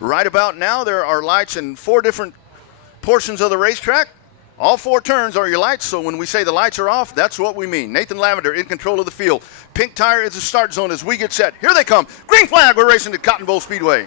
Right about now, there are lights in 4 different portions of the racetrack. All 4 turns are your lights, so when we say the lights are off, that's what we mean. Nathan Lavender in control of the field. Pink tire is the start zone as we get set. Here they come. Green flag, we're racing to Cotton Bowl Speedway.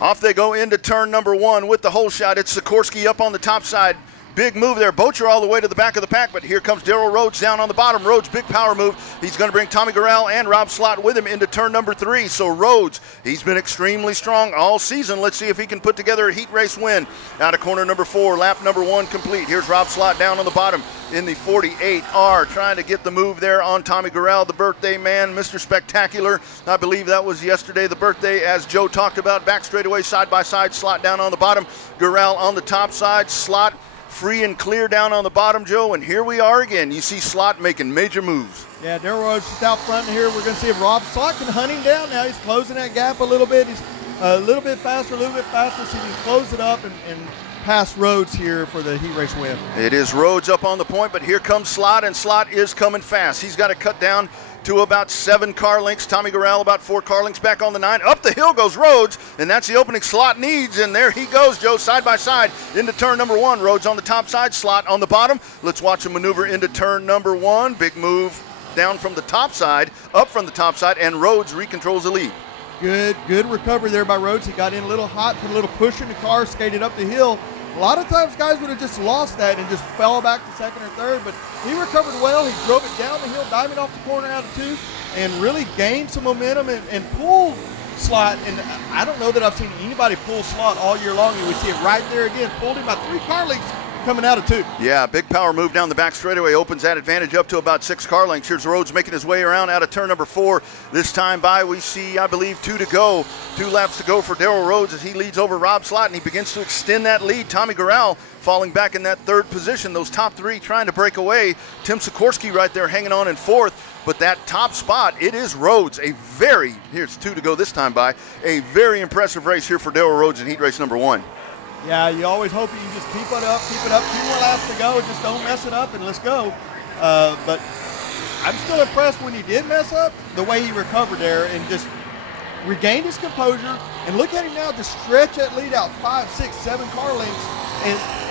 Off they go into turn number 1 with the hole shot. It's Sikorsky up on the top side. Big move there. Bocher all the way to the back of the pack, but here comes Darrell Rhodes down on the bottom. Rhodes, big power move. He's going to bring Tommy Gurrell and Rob Slott with him into turn number 3. So Rhodes, he's been extremely strong all season. Let's see if he can put together a heat race win. Out of corner number 4, lap number 1 complete. Here's Rob Slott down on the bottom in the 48R, trying to get the move there on Tommy Gurrell, the birthday man, Mr. Spectacular. I believe that was yesterday, the birthday, as Joe talked about. Back straightaway, side by side, Slott down on the bottom, Gurrell on the top side, Slott free and clear down on the bottom, Joe, and here we are again. You see Slott making major moves. Yeah, Darrell Rhodes just out front here. We're going to see if Rob Slott can hunt him down now. He's closing that gap a little bit. He's a little bit faster, so he can close it up and pass Rhodes here for the heat race win. It is Rhodes up on the point, but here comes Slott, and Slott is coming fast. He's got to cut down to about 7 car lengths. Tommy Gurrell about 4 car lengths back on the 9. Up the hill goes Rhodes, and that's the opening Slott needs, and there he goes, Joe, side by side into turn number 1. Rhodes on the top side, Slott on the bottom. Let's watch him maneuver into turn number 1. Big move down from the top side, up from the top side, and Rhodes recontrols the lead. Good recovery there by Rhodes. He got in a little hot, put a little push in the car, skated up the hill. A lot of times guys would have just lost that and just fell back to second or third, but he recovered well. He drove it down the hill, diving off the corner out of 2, and really gained some momentum and pulled Slott. And I don't know that I've seen anybody pull Slott all year long. You would see it right there again. Pulled him by 3 car lengths coming out of 2. Yeah, big power move down the back straightaway, opens that advantage up to about 6 car lengths. Here's Rhodes making his way around out of turn number 4. This time by, we see, I believe, 2 to go. 2 laps to go for Darrell Rhodes as he leads over Rob Slott, and he begins to extend that lead. Tommy Gurrell falling back in that 3rd position. Those top 3 trying to break away. Tim Sikorsky right there hanging on in 4th. But that top spot, it is Rhodes. Here's 2 to go this time by. A very impressive race here for Darrell Rhodes in heat race number 1. Yeah, you always hope you just keep it up. 2 more laps to go. Just don't mess it up and let's go. But I'm still impressed when he did mess up, the way he recovered there and just regained his composure. And look at him now just stretch that lead out 5, 6, 7 car lengths.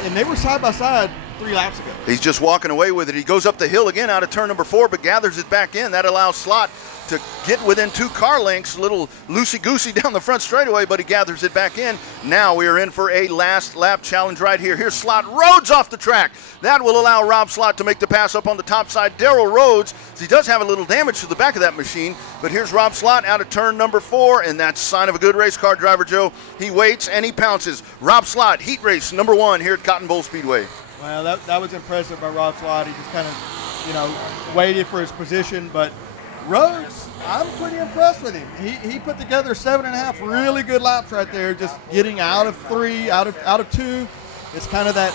And they were side by side 3 laps ago. He's just walking away with it. He goes up the hill again out of turn number 4, but gathers it back in. That allows Slott to get within 2 car lengths, a little loosey-goosey down the front straightaway, but he gathers it back in. Now we are in for a last lap challenge right here. Here's Slott. Rhodes off the track. That will allow Rob Slott to make the pass up on the top side. Darrell Rhodes, he does have a little damage to the back of that machine, but here's Rob Slott out of turn number 4, and that's a sign of a good race car driver, Joe. He waits and he pounces. Rob Slott, heat race number 1 here at Cotton Bowl Speedway. Well, that was impressive by Rob Slott. He just kind of, waited for his position, but Rhodes, I'm pretty impressed with him. He put together 7.5 really good laps right there, just getting out of 3, out of 2. It's kind of that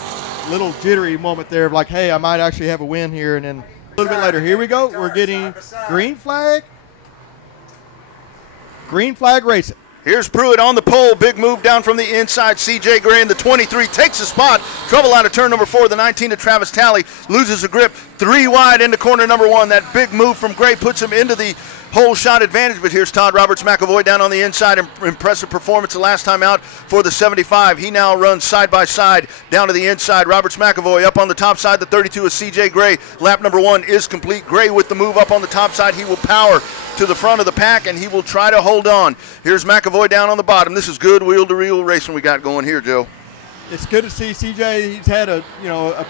little jittery moment there of like, hey, I might actually have a win here. And then a little bit later, here we go. We're getting green flag racing. Here's Pruitt on the pole. Big move down from the inside. CJ Gray in the 23 takes the spot. Trouble out of turn number 4. The 19 to Travis Talley loses the grip. 3 wide into corner number 1. That big move from Gray puts him into the whole shot advantage, but here's Todd Roberts McAvoy down on the inside. Impressive performance the last time out for the 75. He now runs side by side down to the inside. Roberts McAvoy up on the top side. The 32 is CJ Gray. Lap number 1 is complete. Gray with the move up on the top side. He will power to the front of the pack, and he will try to hold on. Here's McAvoy down on the bottom. This is good wheel-to-wheel racing we got going here, Joe. It's good to see CJ. He's had a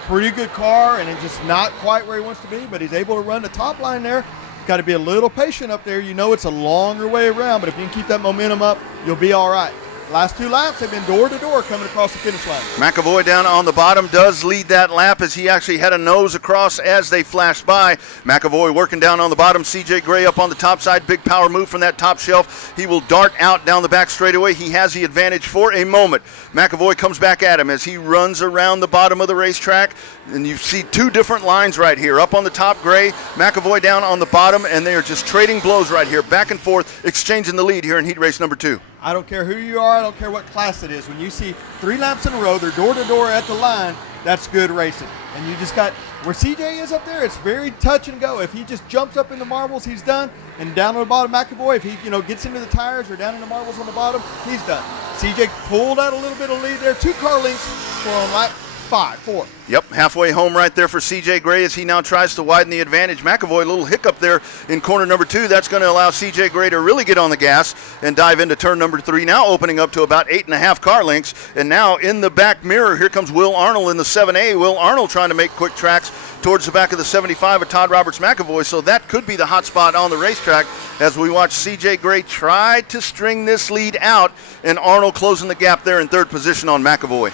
pretty good car, and it's just not quite where he wants to be, but he's able to run the top line there. Got to be a little patient up there. It's a longer way around, but if you can keep that momentum up, you'll be all right. Last 2 laps have been door to door coming across the finish line. McAvoy down on the bottom does lead that lap as he actually had a nose across as they flashed by. McAvoy working down on the bottom. CJ Gray up on the top side. Big power move from that top shelf. He will dart out down the back straightaway. He has the advantage for a moment. McAvoy comes back at him as he runs around the bottom of the racetrack. And you see 2 different lines right here. Up on the top, Gray, McAvoy down on the bottom, and they are just trading blows right here, back and forth, exchanging the lead here in heat race number 2. I don't care who you are. I don't care what class it is. When you see 3 laps in a row, they're door to door at the line, that's good racing. And you just got, where CJ is up there, it's very touch and go. If he just jumps up in the marbles, he's done. And down on the bottom, McAvoy, if he gets into the tires or down in the marbles on the bottom, he's done. CJ pulled out a little bit of lead there. 2 car lengths for on lap 4. Yep, halfway home right there for CJ Gray as he now tries to widen the advantage. McAvoy, a little hiccup there in corner number 2. That's going to allow CJ Gray to really get on the gas and dive into turn number 3, now opening up to about 8.5 car lengths. And now in the back mirror, here comes Will Arnold in the 7A. Will Arnold trying to make quick tracks towards the back of the 75 of Todd Roberts McAvoy, so that could be the hot spot on the racetrack as we watch CJ Gray try to string this lead out, and Arnold closing the gap there in 3rd position on McAvoy.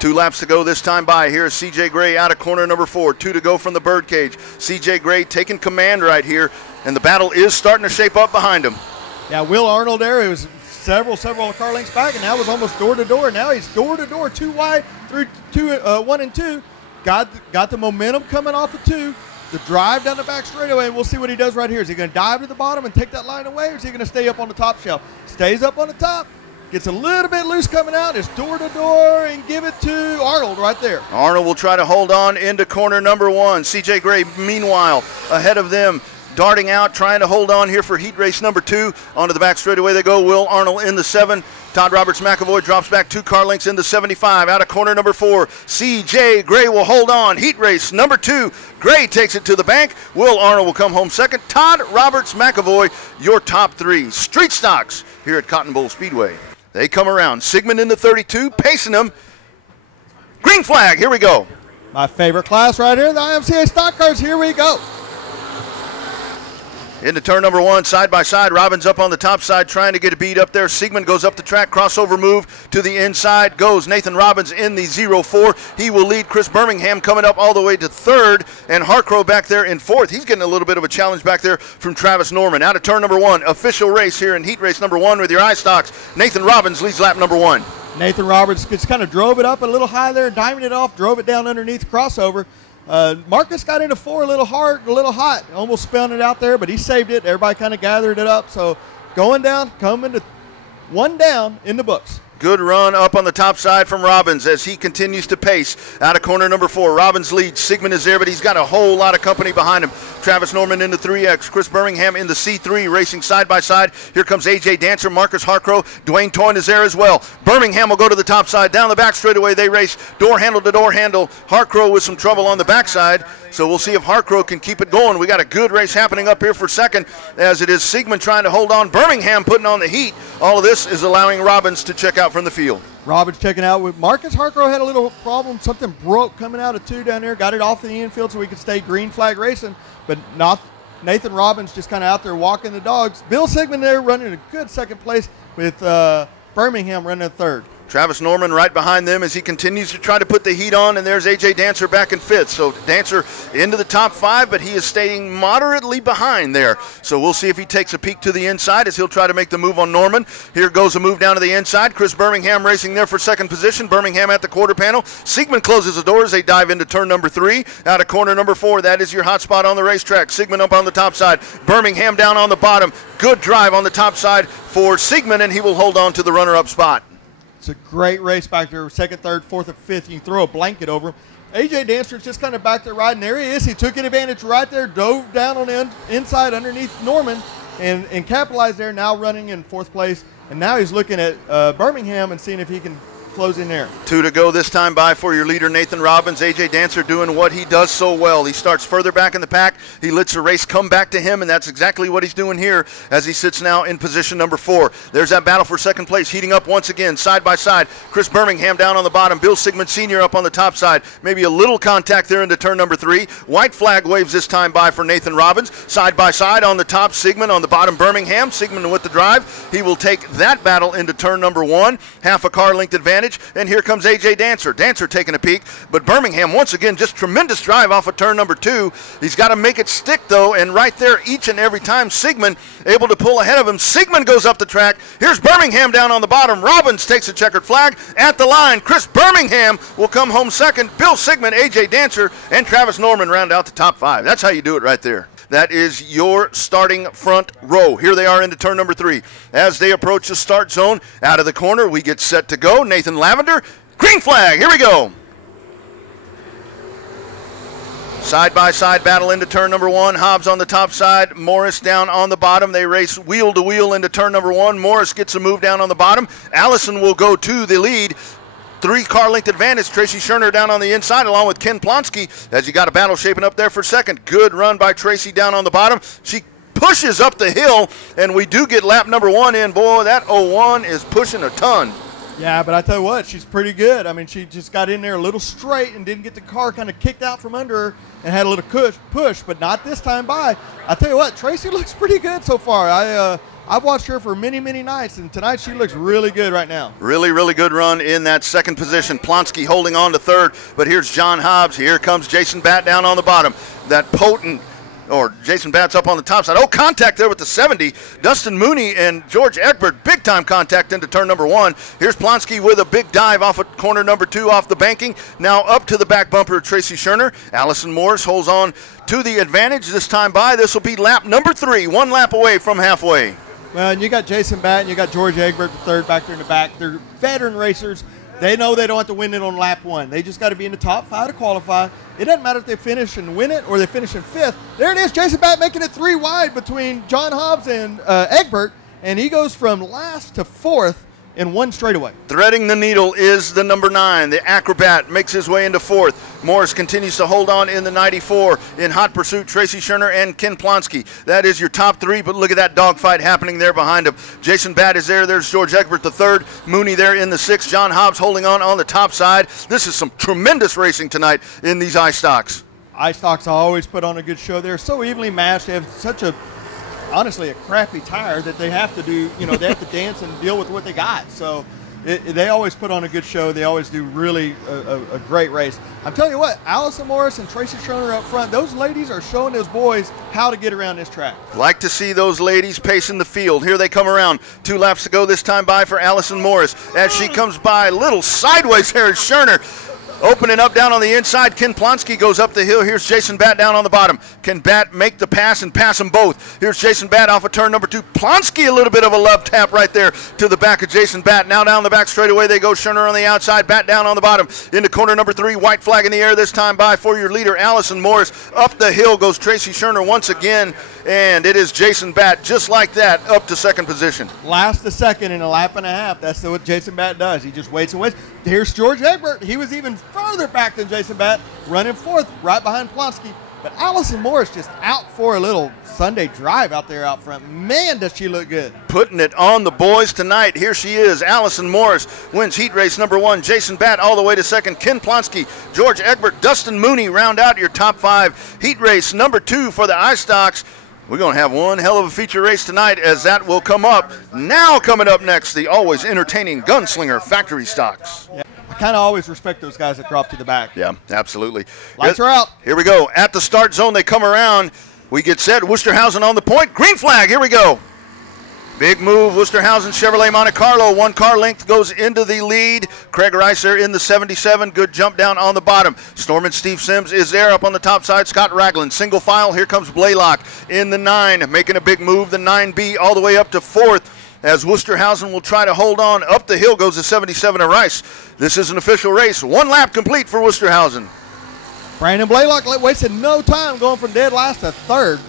2 laps to go this time by. Here's CJ Gray out of corner number 4. 2 to go from the birdcage. CJ Gray taking command right here, and the battle is starting to shape up behind him. Yeah, Will Arnold there, it was several car lengths back, and now was almost door to door. Now he's door to door, 2 wide through 1 and 2. Got the momentum coming off of 2. The drive down the back straightaway, and we'll see what he does right here. Is he going to dive to the bottom and take that line away, or is he going to stay up on the top shelf? Stays up on the top. Gets a little bit loose coming out. It's door to door and give it to Arnold right there. Arnold will try to hold on into corner number 1. CJ Gray, meanwhile, ahead of them, darting out, trying to hold on here for heat race number 2. Onto the back straightaway they go. Will Arnold in the 7. Todd Roberts McAvoy drops back 2 car lengths into 75. Out of corner number 4. CJ Gray will hold on. Heat race number 2. Gray takes it to the bank. Will Arnold will come home second. Todd Roberts McAvoy, your top 3 street stocks here at Cotton Bowl Speedway. They come around. Sigmund in the 32, pacing them. Green flag, here we go. My favorite class right here, the IMCA stock cars, here we go. Into turn number 1, side by side. Robbins up on the top side trying to get a beat up there. Sigmund goes up the track, crossover move to the inside. Goes Nathan Robbins in the 0-4. He will lead. Chris Birmingham coming up all the way to 3rd. And Harcrow back there in 4th. He's getting a little bit of a challenge back there from Travis Norman. Out of turn number 1. Official race here in heat race number 1 with your eye stocks. Nathan Robbins leads lap number 1. Nathan Roberts just kind of drove it up a little high there, diming it off, drove it down underneath crossover. Marcus got into 4 a little hard, a little hot, almost spun it out there, but he saved it. Everybody kind of gathered it up. So going down, coming to 1 down in the books. Good run up on the top side from Robbins as he continues to pace. Out of corner number 4, Robbins leads. Sigmund is there, but he's got a whole lot of company behind him. Travis Norman in the 3X. Chris Birmingham in the C3, racing side by side. Here comes A.J. Dancer, Marcus Harcrow. Dwayne Toyne is there as well. Birmingham will go to the top side. Down the back straightaway, they race door handle to door handle. Harcrow with some trouble on the backside, so we'll see if Harcrow can keep it going. We got a good race happening up here for second, as it is Sigmund trying to hold on. Birmingham putting on the heat. All of this is allowing Robbins to check out from the field. Robbins checking out. With Marcus Harcrow had a little problem. Something broke coming out of 2 down there. Got it off the infield so we could stay green flag racing. But not Nathan Robbins just kind of out there walking the dogs. Bill Sigmund there running a good second place with Birmingham running 3rd. Travis Norman right behind them as he continues to try to put the heat on, and there's A.J. Dancer back in 5th. So Dancer into the top 5, but he is staying moderately behind there. So we'll see if he takes a peek to the inside as he'll try to make the move on Norman. Here goes a move down to the inside. Chris Birmingham racing there for 2nd position. Birmingham at the quarter panel. Sigmund closes the doors. They dive into turn number 3. Out of corner number 4, that is your hot spot on the racetrack. Sigmund up on the top side. Birmingham down on the bottom. Good drive on the top side for Sigmund, and he will hold on to the runner-up spot. It's a great race back there, 2nd, 3rd, 4th, and 5th. You can throw a blanket over him. A.J. Dancer's just kind of back there riding. There he is. He took advantage right there, dove down on the inside underneath Norman, and capitalized there, now running in 4th place. And now he's looking at Birmingham and seeing if he can close in there. 2 to go this time by for your leader, Nathan Robbins. A.J. Dancer doing what he does so well. He starts further back in the pack. He lets the race come back to him, and that's exactly what he's doing here as he sits now in position number 4. There's that battle for 2nd place, heating up once again, side by side. Chris Birmingham down on the bottom. Bill Sigmund Sr. up on the top side. Maybe a little contact there into turn number 3. White flag waves this time by for Nathan Robbins. Side by side on the top, Sigmund on the bottom, Birmingham. Sigmund with the drive. He will take that battle into turn number 1. Half a car length advantage, and here comes A.J. Dancer. Dancer taking a peek, but Birmingham once again just tremendous drive off of turn number 2. He's got to make it stick though, and right there each and every time Sigmund able to pull ahead of him. Sigmund goes up the track. Here's Birmingham down on the bottom. Robbins takes a checkered flag at the line. Chris Birmingham will come home second. Bill Sigmund, A.J. Dancer, and Travis Norman round out the top 5. That's how you do it right there. That is your starting front row. Here they are into turn number 3. As they approach the start zone, out of the corner, we get set to go. Nathan Lavender Green flag, here we go. Side-by-side battle into turn number 1. Hobbs on the top side, Morris down on the bottom. They race wheel to wheel into turn number 1. Morris gets a move down on the bottom. Allison will go to the lead. 3-car length advantage. Tracy Scherner down on the inside along with Ken Plonsky as you got a battle shaping up there for second. Good run by Tracy down on the bottom. She pushes up the hill, and we do get lap number 1 in. Boy, that 01 is pushing a ton. Yeah, but I tell you what, she's pretty good. I mean, she just got in there a little straight and didn't get the car kind of kicked out from under her and had a little push, but not this time by. I tell you what, Tracy looks pretty good so far. I've watched her for many, many nights, and tonight she looks really good right now. Really, really good run in that second position. Plonsky holding on to third, but here's John Hobbs. Here comes Jason Batt down on the bottom. That potent, or Jason Batt's up on the top side. Oh, contact there with the 70. Dustin Mooney and George Egbert, big-time contact into turn number 1. Here's Plonsky with a big dive off of corner number 2 off the banking. Now up to the back bumper of Tracy Scherner. Allison Morris holds on to the advantage this time by. This will be lap number 3, 1 lap away from halfway. Well, and you got Jason Batt and you got George Egbert, the third back there in the back. They're veteran racers. They know they don't have to win it on lap 1. They just got to be in the top 5 to qualify. It doesn't matter if they finish and win it or they finish in 5th. There it is, Jason Batt making it 3 wide between John Hobbs and Egbert, and he goes from last to 4th in 1 straightaway. Threading the needle is the number 9. The Acrobat makes his way into 4th. Morris continues to hold on in the 94. In hot pursuit, Tracy Scherner and Ken Plonsky. That is your top 3, but look at that dogfight happening there behind him. Jason Batt is there. There's George Egbert, the 3rd. Mooney there in the 6th. John Hobbs holding on the top side. This is some tremendous racing tonight in these iStocks. iStocks always put on a good show. They're so evenly matched. They have such a, honestly, a crappy tire that they have to do, they have to dance and deal with what they got. So they always put on a good show. They always do really a great race. I'm telling you what, Allison Morris and Tracy Scherner up front, those ladies are showing those boys how to get around this track. Like to see those ladies pacing the field. Here they come around. 2 laps to go this time by for Allison Morris. As she comes by, little sideways here is Scherner. Opening up down on the inside, Ken Plonsky goes up the hill. Here's Jason Batt down on the bottom. Can Batt make the pass and pass them both? Here's Jason Batt off of turn number 2. Plonsky, a little bit of a love tap right there to the back of Jason Batt. Now down the back straightaway they go. Scherner on the outside, Batt down on the bottom. Into corner number 3, white flag in the air this time by for your leader, Allison Morris. Up the hill goes Tracy Scherner once again, and it is Jason Batt just like that up to second position. Last to second in a lap and a half. That's what Jason Batt does. He just waits and waits. Here's George Egbert. He was even further back than Jason Batt, running 4th right behind Plonsky. But Allison Morris just out for a little Sunday drive out there out front. Man, does she look good. Putting it on the boys tonight. Here she is. Allison Morris wins heat race number 1. Jason Batt all the way to second. Ken Plonsky, George Egbert, Dustin Mooney round out your top 5. Heat race number 2 for the iStocks. We're going to have one hell of a feature race tonight as that will come up. Now coming up next, the always entertaining Gunslinger Factory Stocks. Yeah, I kind of always respect those guys that drop to the back. Yeah, absolutely. Lights are out. Here we go. At the start zone, they come around. We get set. Wusterhausen on the point. Green flag. Here we go. Big move, Wusterhausen Chevrolet Monte Carlo. 1 car length goes into the lead. Craig Rice there in the 77. Good jump down on the bottom. Storm and Steve Sims is there up on the top side. Scott Ragland, single file. Here comes Blaylock in the 9, making a big move. The 9B all the way up to 4th. As Wusterhausen will try to hold on. Up the hill goes the 77 of Rice. This is an official race. 1 lap complete for Wusterhausen. Brandon Blaylock wasted no time going from dead last to 3rd.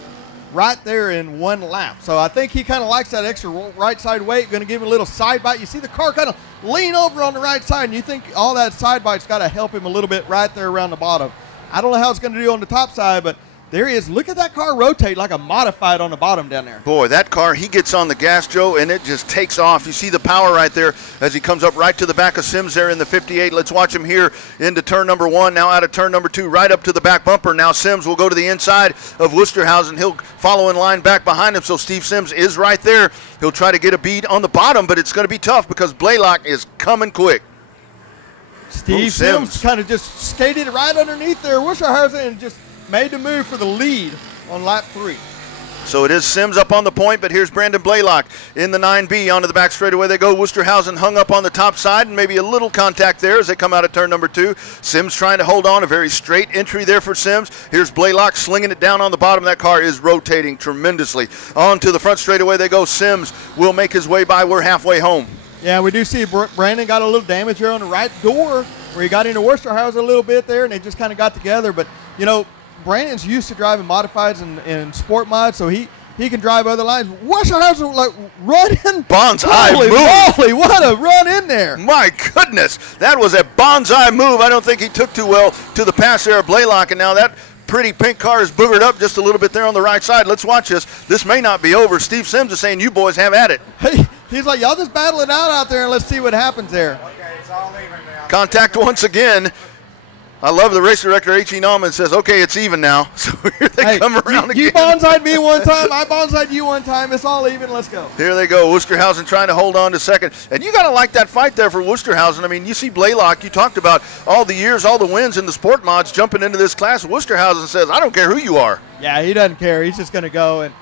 Right there in 1 lap. So I think he kind of likes that extra right side weight. Going to give him a little side bite. You see the car kind of lean over on the right side, and you think all that side bite's got to help him a little bit right there around the bottom. I don't know how it's going to do on the top side, but there he is. Look at that car rotate like a modified on the bottom down there. Boy, that car, he gets on the gas, Joe, and it just takes off. You see the power right there as he comes up right to the back of Sims there in the 58. Let's watch him here into turn number 1. Now out of turn number 2, right up to the back bumper. Now Sims will go to the inside of Wusterhausen. He'll follow in line back behind him, so Steve Sims is right there. He'll try to get a bead on the bottom, but it's going to be tough because Blaylock is coming quick. Steve Sims kind of just skated right underneath there. Wusterhausen and just made the move for the lead on lap 3. So it is Sims up on the point, but here's Brandon Blaylock in the 9B. Onto the back straightaway they go. Wusterhausen hung up on the top side, and maybe a little contact there as they come out of turn number 2. Sims trying to hold on. A very straight entry there for Sims. Here's Blaylock slinging it down on the bottom. That car is rotating tremendously. On to the front straightaway they go. Sims will make his way by. We're halfway home. Yeah, we do see Brandon got a little damage here on the right door where he got into Worcestershausen a little bit there, and they just kind of got together. But, you know, Brandon's used to driving modifieds and sport mods, so he can drive other lines. Worcestershausen, like, run in. Bonsai move. Holy, what a run in there. My goodness, that was a bonsai move. I don't think he took too well to the pass there of Blaylock, and now that pretty pink car is boogered up just a little bit there on the right side. Let's watch this. This may not be over. Steve Sims is saying, you boys have at it. Hey, he's like, y'all just battle it out there and let's see what happens there. Okay, it's all even now. Contact once again. I love the race director, H.E. Nauman, says, okay, it's even now. So here they come around again. You bonsai'd me one time, I bonsai'd you one time. It's all even. Let's go. Here they go. Wusterhausen trying to hold on to second. And you got to like that fight there for Wusterhausen. I mean, you see Blaylock. You talked about all the years, all the wins in the sport mods jumping into this class. Wusterhausen says, I don't care who you are. Yeah, he doesn't care. He's just going to go. And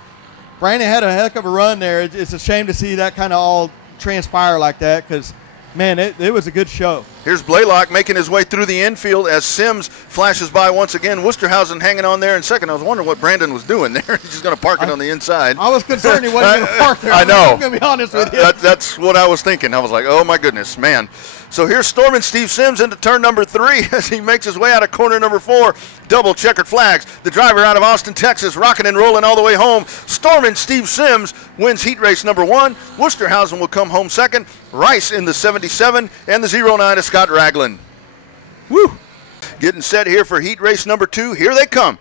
Brandon had a heck of a run there. It's a shame to see that kind of all transpire like that because, man, it was a good show. Here's Blaylock making his way through the infield as Sims flashes by once again. Wusterhausen hanging on there in second. I was wondering what Brandon was doing there. He's just going to park it on the inside. I was concerned he wasn't going to park there. I know. I'm going to be honest with you. That's what I was thinking. I was like, oh, my goodness, man. So here's storming Steve Sims into turn number 3 as he makes his way out of corner number 4. Double checkered flags. The driver out of Austin, Texas, rocking and rolling all the way home. Storming Steve Sims wins heat race number 1. Wusterhausen will come home second. Rice in the 77 and the 09 of Scott Ragland. Woo! Getting set here for heat race number 2. Here they come.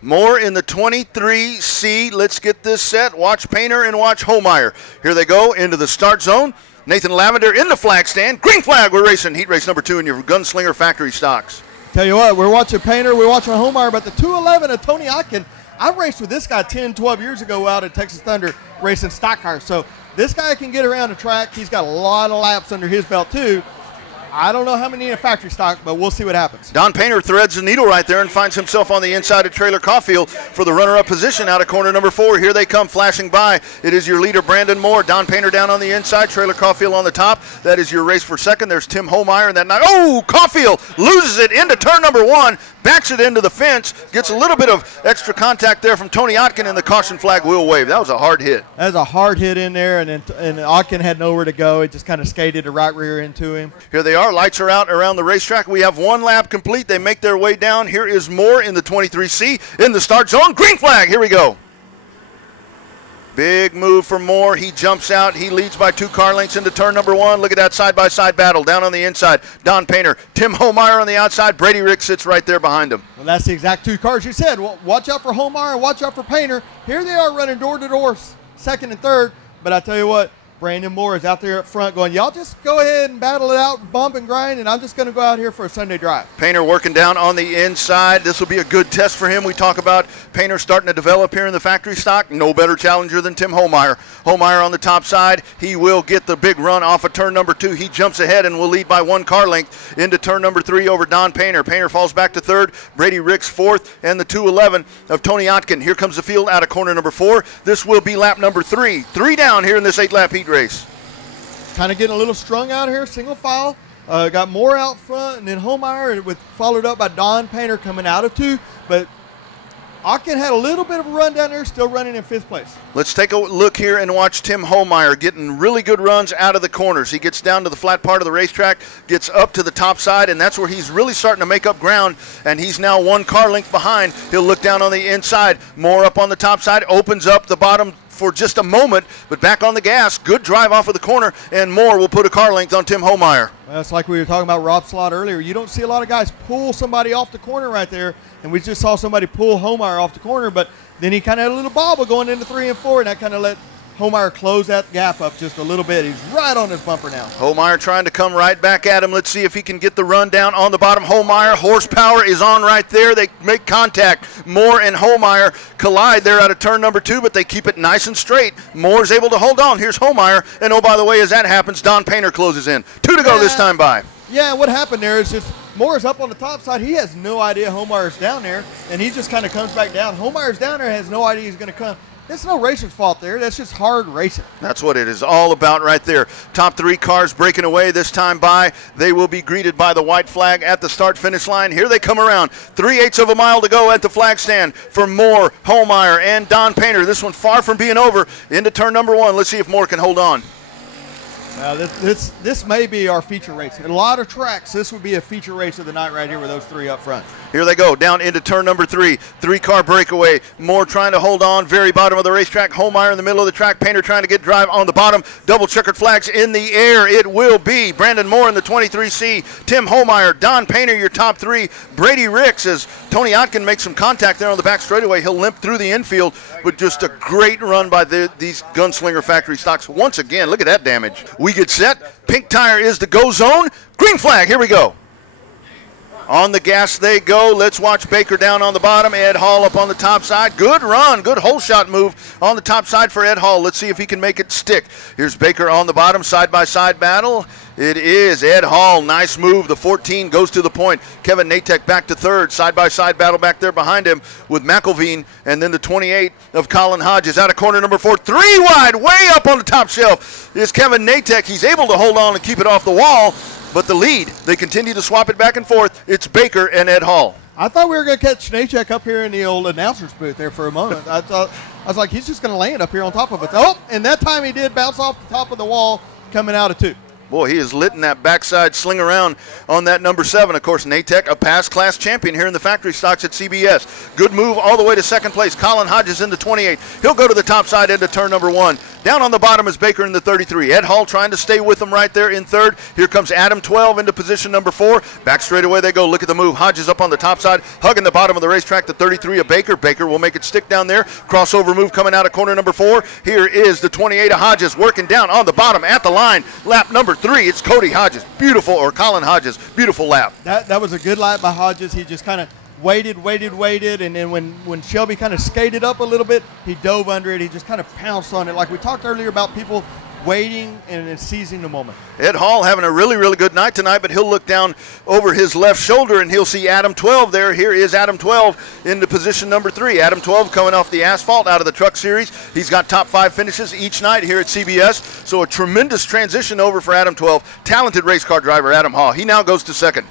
More in the 23C. Let's get this set. Watch Painter and watch Homeyer. Here they go into the start zone. Nathan Lavender in the flag stand. Green flag, we're racing heat race number 2 in your Gunslinger factory stocks. Tell you what, we're watching Painter, we're watching Homeyer, but the 211 of Tony Otkin, I raced with this guy 10, 12 years ago out at Texas Thunder racing stock cars. So this guy can get around the track. He's got a lot of laps under his belt too. I don't know how many in factory stock, but we'll see what happens. Don Painter threads the needle right there and finds himself on the inside of Trailer Caulfield for the runner-up position out of corner number 4. Here they come flashing by. It is your leader, Brandon Moore. Don Painter down on the inside, Trailer Caulfield on the top. That is your race for second. There's Tim Homeyer and that night. Oh, Caulfield loses it into turn number 1, backs it into the fence, gets a little bit of extra contact there from Tony Otkin, and the caution flag will wave. That was a hard hit. That was a hard hit in there, and Otkin had nowhere to go. It just kind of skated the right rear into him. Here they are. Lights are out around the racetrack. We have 1 lap complete. They make their way down. Here is Moore in the 23C in the start zone. Green flag. Here we go. Big move for Moore. He jumps out. He leads by 2 car lengths into turn number 1. Look at that side-by-side battle down on the inside. Don Painter, Tim Homeyer on the outside. Brady Rick sits right there behind him. Well, that's the exact 2 cars you said. Well, watch out for Homeyer and watch out for Painter. Here they are running door-to-door, second and third. But I tell you what, Brandon Moore is out there up front going, y'all just go ahead and battle it out, bump and grind, and I'm just going to go out here for a Sunday drive. Painter working down on the inside. This will be a good test for him. We talk about Painter starting to develop here in the factory stock. No better challenger than Tim Homeyer. Homeyer on the top side. He will get the big run off of turn number 2. He jumps ahead and will lead by 1 car length into turn number 3 over Don Painter. Painter falls back to 3rd. Brady Ricks 4th, and the 211 of Tony Otkin. Here comes the field out of corner number 4. This will be lap number 3. 3 down here in this 8-lap heat race. Kind of getting a little strung out here, single file. Got Moore out front, and then Homeyer followed up by Don Painter coming out of 2. But Otkin had a little bit of a run down there, still running in 5th place. Let's take a look here and watch Tim Homeyer getting really good runs out of the corners. He gets down to the flat part of the racetrack, gets up to the top side, and that's where he's really starting to make up ground, and he's now 1 car length behind. He'll look down on the inside. Moore up on the top side, opens up the bottom for just a moment, but back on the gas. Good drive off of the corner, and Moore will put a car length on Tim Homeyer. That's like we were talking about Rob Slott earlier. You don't see a lot of guys pull somebody off the corner right there, and we just saw somebody pull Homeyer off the corner, but then he kind of had a little bobble going into 3 and 4, and that kind of let Homeyer close that gap up just a little bit. He's right on his bumper now. Homeyer trying to come right back at him. Let's see if he can get the run down on the bottom. Homeyer, horsepower is on right there. They make contact. Moore and Homeyer collide there out of turn number 2, but they keep it nice and straight. Moore's able to hold on. Here's Homeyer, and oh, by the way, as that happens, Don Painter closes in. 2 to go this time by. Yeah, what happened there is just Moore's up on the top side. He has no idea Homeyer's down there, and he just kind of comes back down. Homeyer's down there, has no idea he's going to come. It's no racer's fault there. That's just hard racing. That's what it is all about right there. Top 3 cars breaking away this time by. They will be greeted by the white flag at the start-finish line. Here they come around. 3/8 of a mile to go at the flag stand for Moore, Homeyer, and Don Painter. This one far from being over into turn number 1. Let's see if Moore can hold on. This may be our feature race. In a lot of tracks, this would be a feature race of the night right here with those three up front. Here they go, down into turn number 3. 3-car breakaway. Moore trying to hold on, very bottom of the racetrack. Holmeyer in the middle of the track. Painter trying to get drive on the bottom. Double checkered flags in the air. It will be Brandon Moore in the 23C. Tim Holmeyer, Don Painter, your top 3. Brady Ricks, as Tony Otkin makes some contact there on the back straightaway. He'll limp through the infield, but just a great run by these Gunslinger factory stocks. Once again, look at that damage. We get set. Pink tire is the go zone. Green flag, here we go. On the gas they go. Let's watch Baker down on the bottom. Ed Hall up on the top side. Good run. Good hole shot move on the top side for Ed Hall. Let's see if he can make it stick. Here's Baker on the bottom. Side-by-side battle. It is Ed Hall. Nice move. The 14 goes to the point. Kevin Natek back to third. Side-by-side battle back there behind him with McElveen. And then the 28 of Colin Hodges out of corner number 4. 3 wide. Way up on the top shelf is Kevin Natek. He's able to hold on and keep it off the wall. But the lead, they continue to swap it back and forth. It's Baker and Ed Hall. I thought we were going to catch Snacek up here in the old announcer's booth there for a moment. I was like, he's just going to land up here on top of it. Oh, and that time he did bounce off the top of the wall coming out of 2. Boy, he is letting that backside sling around on that number 7. Of course, Natek, a past class champion here in the factory stocks at CBS. Good move all the way to second place. Colin Hodges into 28. He'll go to the top side into turn number 1. Down on the bottom is Baker in the 33. Ed Hall trying to stay with him right there in third. Here comes Adam 12 into position number 4. Back straight away they go. Look at the move. Hodges up on the top side, hugging the bottom of the racetrack. The 33 of Baker. Baker will make it stick down there. Crossover move coming out of corner number 4. Here is the 28 of Hodges working down on the bottom at the line. Lap number 3. It's Cody Hodges. Beautiful, or Colin Hodges. Beautiful lap. That was a good lap by Hodges. He just kind of waited, and then when Shelby kind of skated up a little bit, he dove under it. He just kind of pounced on it. Like we talked earlier about people waiting and seizing the moment. Ed Hall having a really, really good night tonight, but he'll look down over his left shoulder and he'll see Adam 12 there. Here is Adam 12 into position number 3. Adam 12 coming off the asphalt out of the Truck Series. He's got top 5 finishes each night here at CBS, so a tremendous transition over for Adam 12. Talented race car driver Adam Hall. He now goes to second.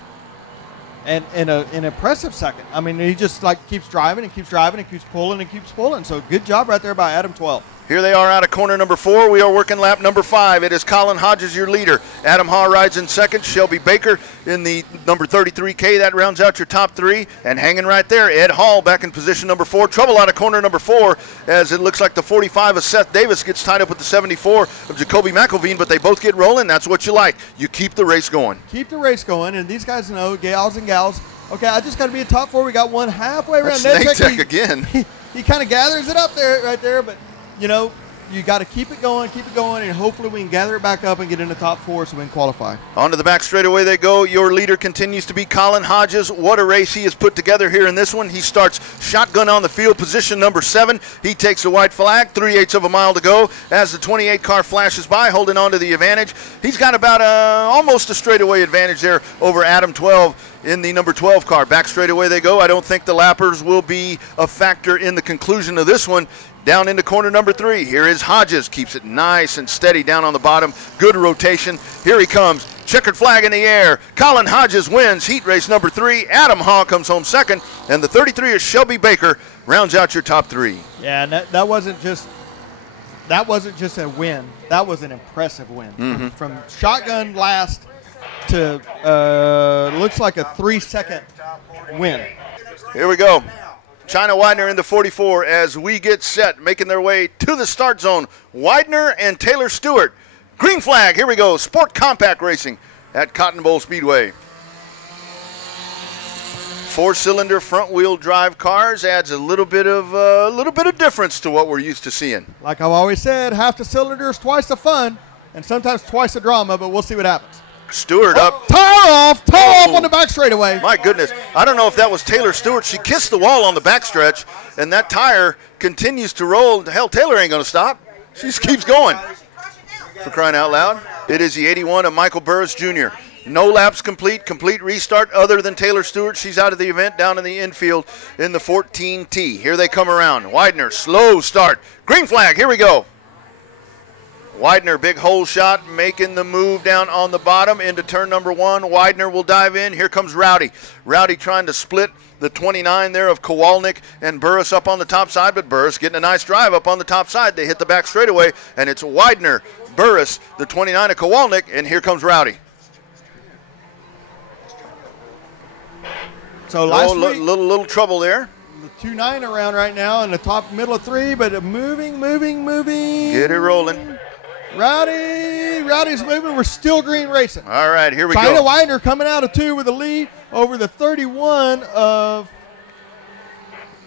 And an impressive second. I mean, he just like keeps driving and keeps driving and keeps pulling and keeps pulling. So good job right there by Adam 12. Here they are out of corner number 4. We are working lap number 5. It is Colin Hodges, your leader. Adam Hall rides in second. Shelby Baker in the number 33K. That rounds out your top 3. And hanging right there, Ed Hall back in position number 4. Trouble out of corner number 4 as it looks like the 45 of Seth Davis gets tied up with the 74 of Jacoby McElveen, but they both get rolling. That's what you like. You keep the race going. Keep the race going, and these guys know, gals and gals, okay, I just got to be a top 4. We got one halfway around. Snake again. He kind of gathers it up there, right there, but you know, you got to keep it going, and hopefully we can gather it back up and get in the top 4 so we can qualify. Onto the back straightaway they go. Your leader continues to be Colin Hodges. What a race he has put together here in this one. He starts shotgun on the field, position number 7. He takes a white flag, 3/8 of a mile to go as the 28 car flashes by, holding on to the advantage. He's got about almost a straightaway advantage there over Adam 12 in the number 12 car. Back straightaway they go. I don't think the lappers will be a factor in the conclusion of this one. Down into corner number 3. Here is Hodges. Keeps it nice and steady down on the bottom. Good rotation. Here he comes. Checkered flag in the air. Colin Hodges wins heat race number 3. Adam Hall comes home second. And the 33 is Shelby Baker. Rounds out your top 3. Yeah, and that wasn't just a win. That was an impressive win. Mm-hmm. From shotgun last to looks like a 3-second win. Here we go. China Widener in the 44 as we get set, making their way to the start zone. Widener and Taylor Stewart. Green flag, here we go. Sport Compact Racing at Cotton Bowl Speedway. 4-cylinder front-wheel drive cars adds a little bit of difference to what we're used to seeing. Like I've always said, half the cylinders, twice the fun, and sometimes twice the drama, but we'll see what happens. Stewart up. Tire off on the back straightaway. My goodness. I don't know if that was Taylor Stewart. She kissed the wall on the backstretch, and that tire continues to roll. Hell, Taylor ain't going to stop. She just keeps going. For crying out loud. It is the 81 of Michael Burris Jr. No laps complete restart other than Taylor Stewart. She's out of the event down in the infield in the 14T. Here they come around. Widener, slow start. Green flag, here we go. Widener, big hole shot, making the move down on the bottom into turn number 1. Widener will dive in. Here comes Rowdy. Rowdy trying to split the 29 there of Kowalnik and Burris up on the top side, but Burris getting a nice drive up on the top side. They hit the back straightaway, and it's Widener Burris, the 29 of Kowalnik, and here comes Rowdy. So last week, little trouble there. The 2-9 around right now in the top middle of 3, but moving. Get it rolling. Rowdy's moving. We're still green racing. All right, here we China go. Widener coming out of 2 with a lead over the 31 of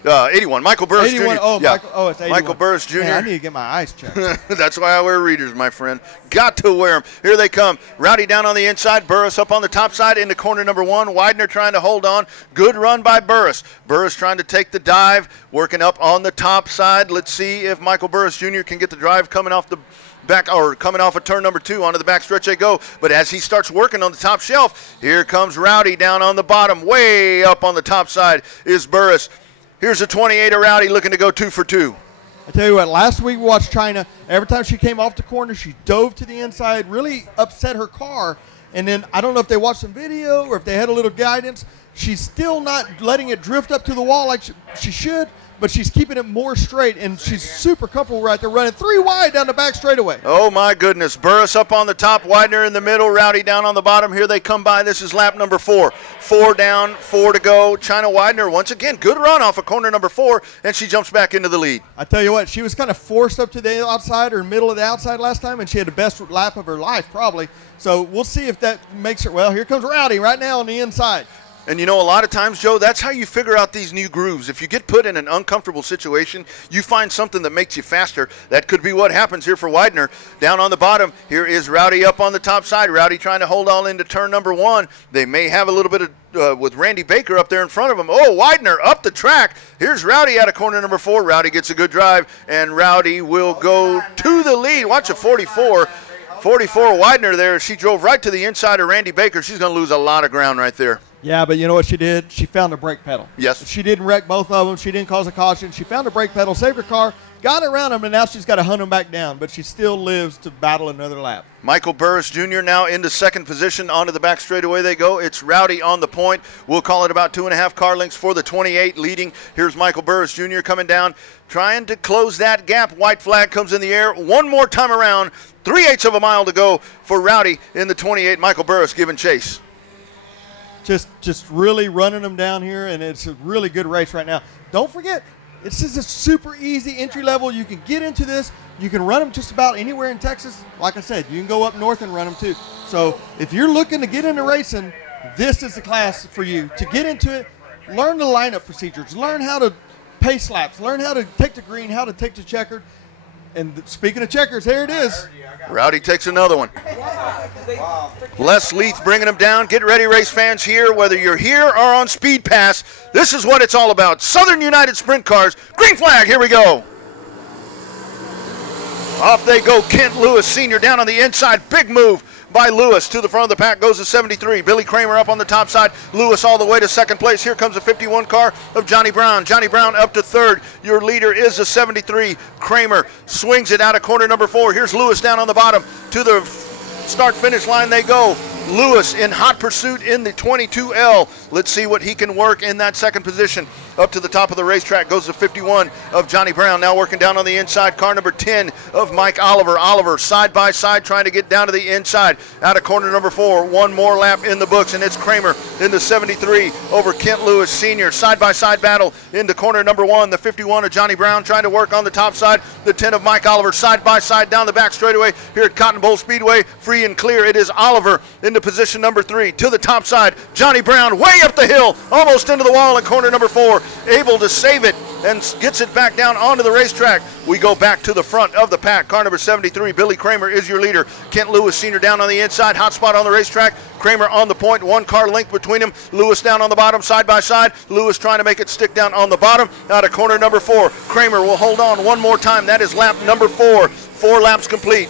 81. Michael Burris 81. Jr. Oh, yeah. It's 81. Michael Burris Jr. Man, I need to get my eyes checked. That's why I wear readers, my friend. Got to wear them. Here they come. Rowdy down on the inside. Burris up on the top side into corner number 1. Widener trying to hold on. Good run by Burris. Burris trying to take the dive, working up on the top side. Let's see if Michael Burris Jr. can get the drive coming off the back, or coming off of turn number 2 onto the back stretch they go. But as he starts working on the top shelf, here comes Rowdy down on the bottom. Way up on the top side is Burris. Here's a 28 of Rowdy looking to go 2 for 2. I tell you what, last week we watched China. Every time she came off the corner, she dove to the inside, really upset her car. And then I don't know if they watched some video or if they had a little guidance. She's still not letting it drift up to the wall like she should, but she's keeping it more straight, and she's super comfortable right there, running 3 wide down the back straightaway. Oh, my goodness. Burris up on the top, Widener in the middle, Rowdy down on the bottom. Here they come by. This is lap number 4. 4 down, 4 to go. China Widener, once again, good run off of corner number 4, and she jumps back into the lead. I tell you what, she was kind of forced up to the outside or middle of the outside last time, and she had the best lap of her life probably. So we'll see if that makes her. Well, here comes Rowdy right now on the inside. And, you know, a lot of times, Joe, that's how you figure out these new grooves. If you get put in an uncomfortable situation, you find something that makes you faster. That could be what happens here for Widener. Down on the bottom, here is Rowdy up on the top side. Rowdy trying to hold on into turn number 1. They may have a little bit of with Randy Baker up there in front of him. Oh, Widener up the track. Here's Rowdy out of corner number 4. Rowdy gets a good drive, and Rowdy will go to the lead. Watch a 44 Widener there. She drove right to the inside of Randy Baker. She's going to lose a lot of ground right there. Yeah, but you know what she did? She found a brake pedal. Yes. She didn't wreck both of them. She didn't cause a caution. She found a brake pedal, saved her car, got around them, and now she's got to hunt them back down. But she still lives to battle another lap. Michael Burris Jr. now into second position. Onto the back straightaway they go. It's Rowdy on the point. We'll call it about 2.5 car lengths for the 28 leading. Here's Michael Burris Jr. coming down, trying to close that gap. White flag comes in the air. One more time around. 3/8 of a mile to go for Rowdy in the 28. Michael Burris giving chase. Just really running them down here, and it's a really good race right now. Don't forget, this is a super easy entry level. You can get into this. You can run them just about anywhere in Texas. Like I said, you can go up north and run them too. So if you're looking to get into racing, this is the class for you. To get into it, learn the lineup procedures. Learn how to pace laps. Learn how to take the green, how to take the checkered. And speaking of checkers, here it is. Rowdy takes another one. Les Leith bringing him down. Get ready, race fans here. Whether you're here or on Speed Pass, this is what it's all about. Southern United Sprint Cars. Green flag, here we go. Off they go. Kent Lewis Sr. down on the inside. Big move by Lewis. To the front of the pack goes the 73. Billy Kramer up on the top side. Lewis all the way to second place. Here comes the 51 car of Johnny Brown. Johnny Brown up to third. Your leader is the 73. Kramer swings it out of corner number 4. Here's Lewis down on the bottom. To the start-finish line they go. Lewis in hot pursuit in the 22L. Let's see what he can work in that second position. Up to the top of the racetrack goes the 51 of Johnny Brown. Now working down on the inside. Car number 10 of Mike Oliver. Oliver side by side trying to get down to the inside. Out of corner number 4. One more lap in the books, and it's Kramer in the 73 over Kent Lewis Sr. Side by side battle into corner number 1. The 51 of Johnny Brown trying to work on the top side. The 10 of Mike Oliver side by side down the back straightaway here at Cotton Bowl Speedway. Free and clear. It is Oliver into position number 3 to the top side. Johnny Brown way up the hill, almost into the wall in corner number 4, able to save it and gets it back down onto the racetrack. We go back to the front of the pack. Car number 73, Billy Kramer is your leader. Kent Lewis Sr. down on the inside, hot spot on the racetrack. Kramer on the point, 1 car length between them. Lewis down on the bottom, side by side. Lewis trying to make it stick down on the bottom. Out of corner number 4, Kramer will hold on one more time. That is lap number 4. 4 laps complete.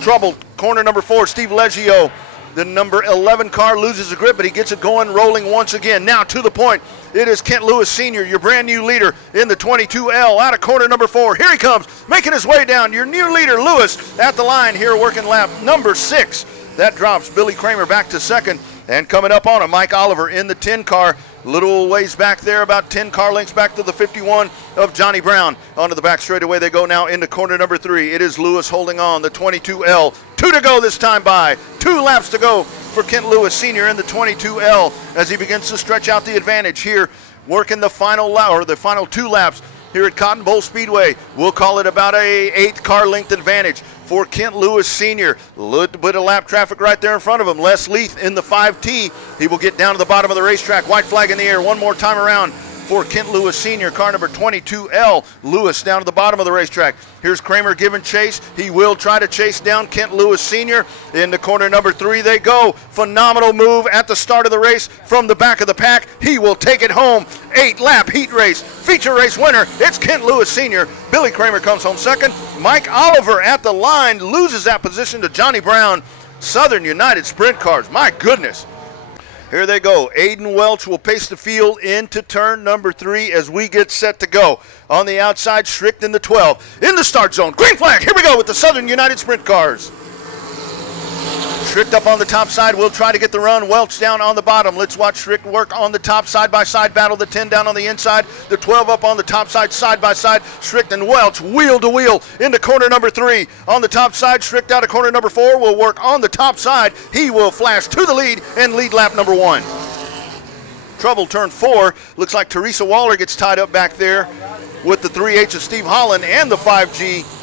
Trouble, corner number 4, Steve Leggio. The number 11 car loses the grip, but he gets it going, rolling once again. Now to the point. It is Kent Lewis Sr., your brand new leader in the 22L. Out of corner number 4. Here he comes, making his way down. Your new leader, Lewis, at the line here, working lap number 6. That drops Billy Kramer back to second. And coming up on him, Mike Oliver in the 10 car. Little ways back there, about 10 car lengths back to the 51 of Johnny Brown. Onto the back straightaway they go now into corner number 3. It is Lewis holding on, the 22L. 2 to go this time by. 2 laps to go for Kent Lewis Sr. in the 22L as he begins to stretch out the advantage here, working the final lap, or the final 2 laps here at Cotton Bowl Speedway. We'll call it about a 8 car length advantage for Kent Lewis Sr. A little bit of lap traffic right there in front of him. Les Leith in the 5T. He will get down to the bottom of the racetrack. White flag in the air one more time around for Kent Lewis Sr., car number 22L. Lewis down to the bottom of the racetrack. Here's Kramer giving chase. He will try to chase down Kent Lewis Sr. Into corner number 3 they go. Phenomenal move at the start of the race from the back of the pack. He will take it home. 8-lap heat race, feature race winner. It's Kent Lewis Sr. Billy Kramer comes home second. Mike Oliver at the line loses that position to Johnny Brown. Southern United Sprint Cars, my goodness. Here they go. Aiden Welch will pace the field into turn number 3 as we get set to go. On the outside, Schrick in the 12. In the start zone. Green flag. Here we go with the Southern United Sprint Cars. Schrick up on the top side. We'll try to get the run. Welch down on the bottom. Let's watch Schrick work on the top side-by-side battle. The 10 down on the inside. The 12 up on the top side-by-side. Schrick and Welch wheel to wheel into corner number 3. On the top side, Schrick out of corner number 4 will work on the top side. He will flash to the lead and lead lap number 1. Trouble turn 4. Looks like Teresa Waller gets tied up back there with the 3H of Steve Holland and the 5G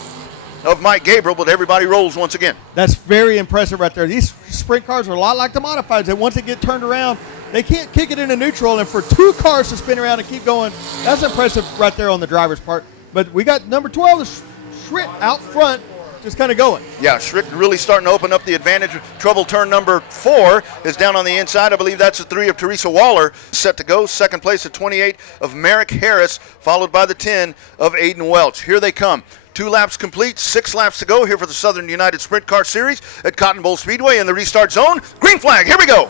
of Mike Gabriel, but everybody rolls once again. That's very impressive right there. These sprint cars are a lot like the modifieds, that once they get turned around, they can't kick it into neutral, and for 2 cars to spin around and keep going, that's impressive right there on the driver's part. But we got number 12, Schritt out front, just kind of going. Yeah, Schrick really starting to open up the advantage. Trouble turn number 4 is down on the inside. I believe that's the 3 of Teresa Waller. Set to go. Second place at 28 of Merrick Harris, followed by the 10 of Aiden Welch. Here they come. 2 laps complete, 6 laps to go here for the Southern United Sprint Car Series at Cotton Bowl Speedway in the restart zone. Green flag, here we go.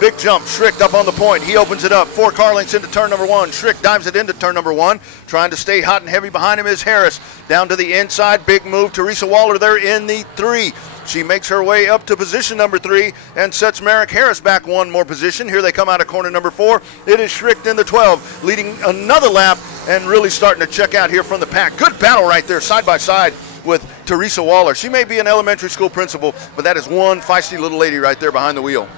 Big jump, Schrick up on the point. He opens it up, 4 car lengths into turn number 1. Schrick dives it into turn number 1. Trying to stay hot and heavy behind him is Harris. Down to the inside, big move. Teresa Waller there in the 3. She makes her way up to position number 3 and sets Merrick Harris back 1 more position. Here they come out of corner number 4. It is Schrick in the 12, leading another lap and really starting to check out here from the pack. Good battle right there, side by side with Teresa Waller. She may be an elementary school principal, but that is one feisty little lady right there behind the wheel.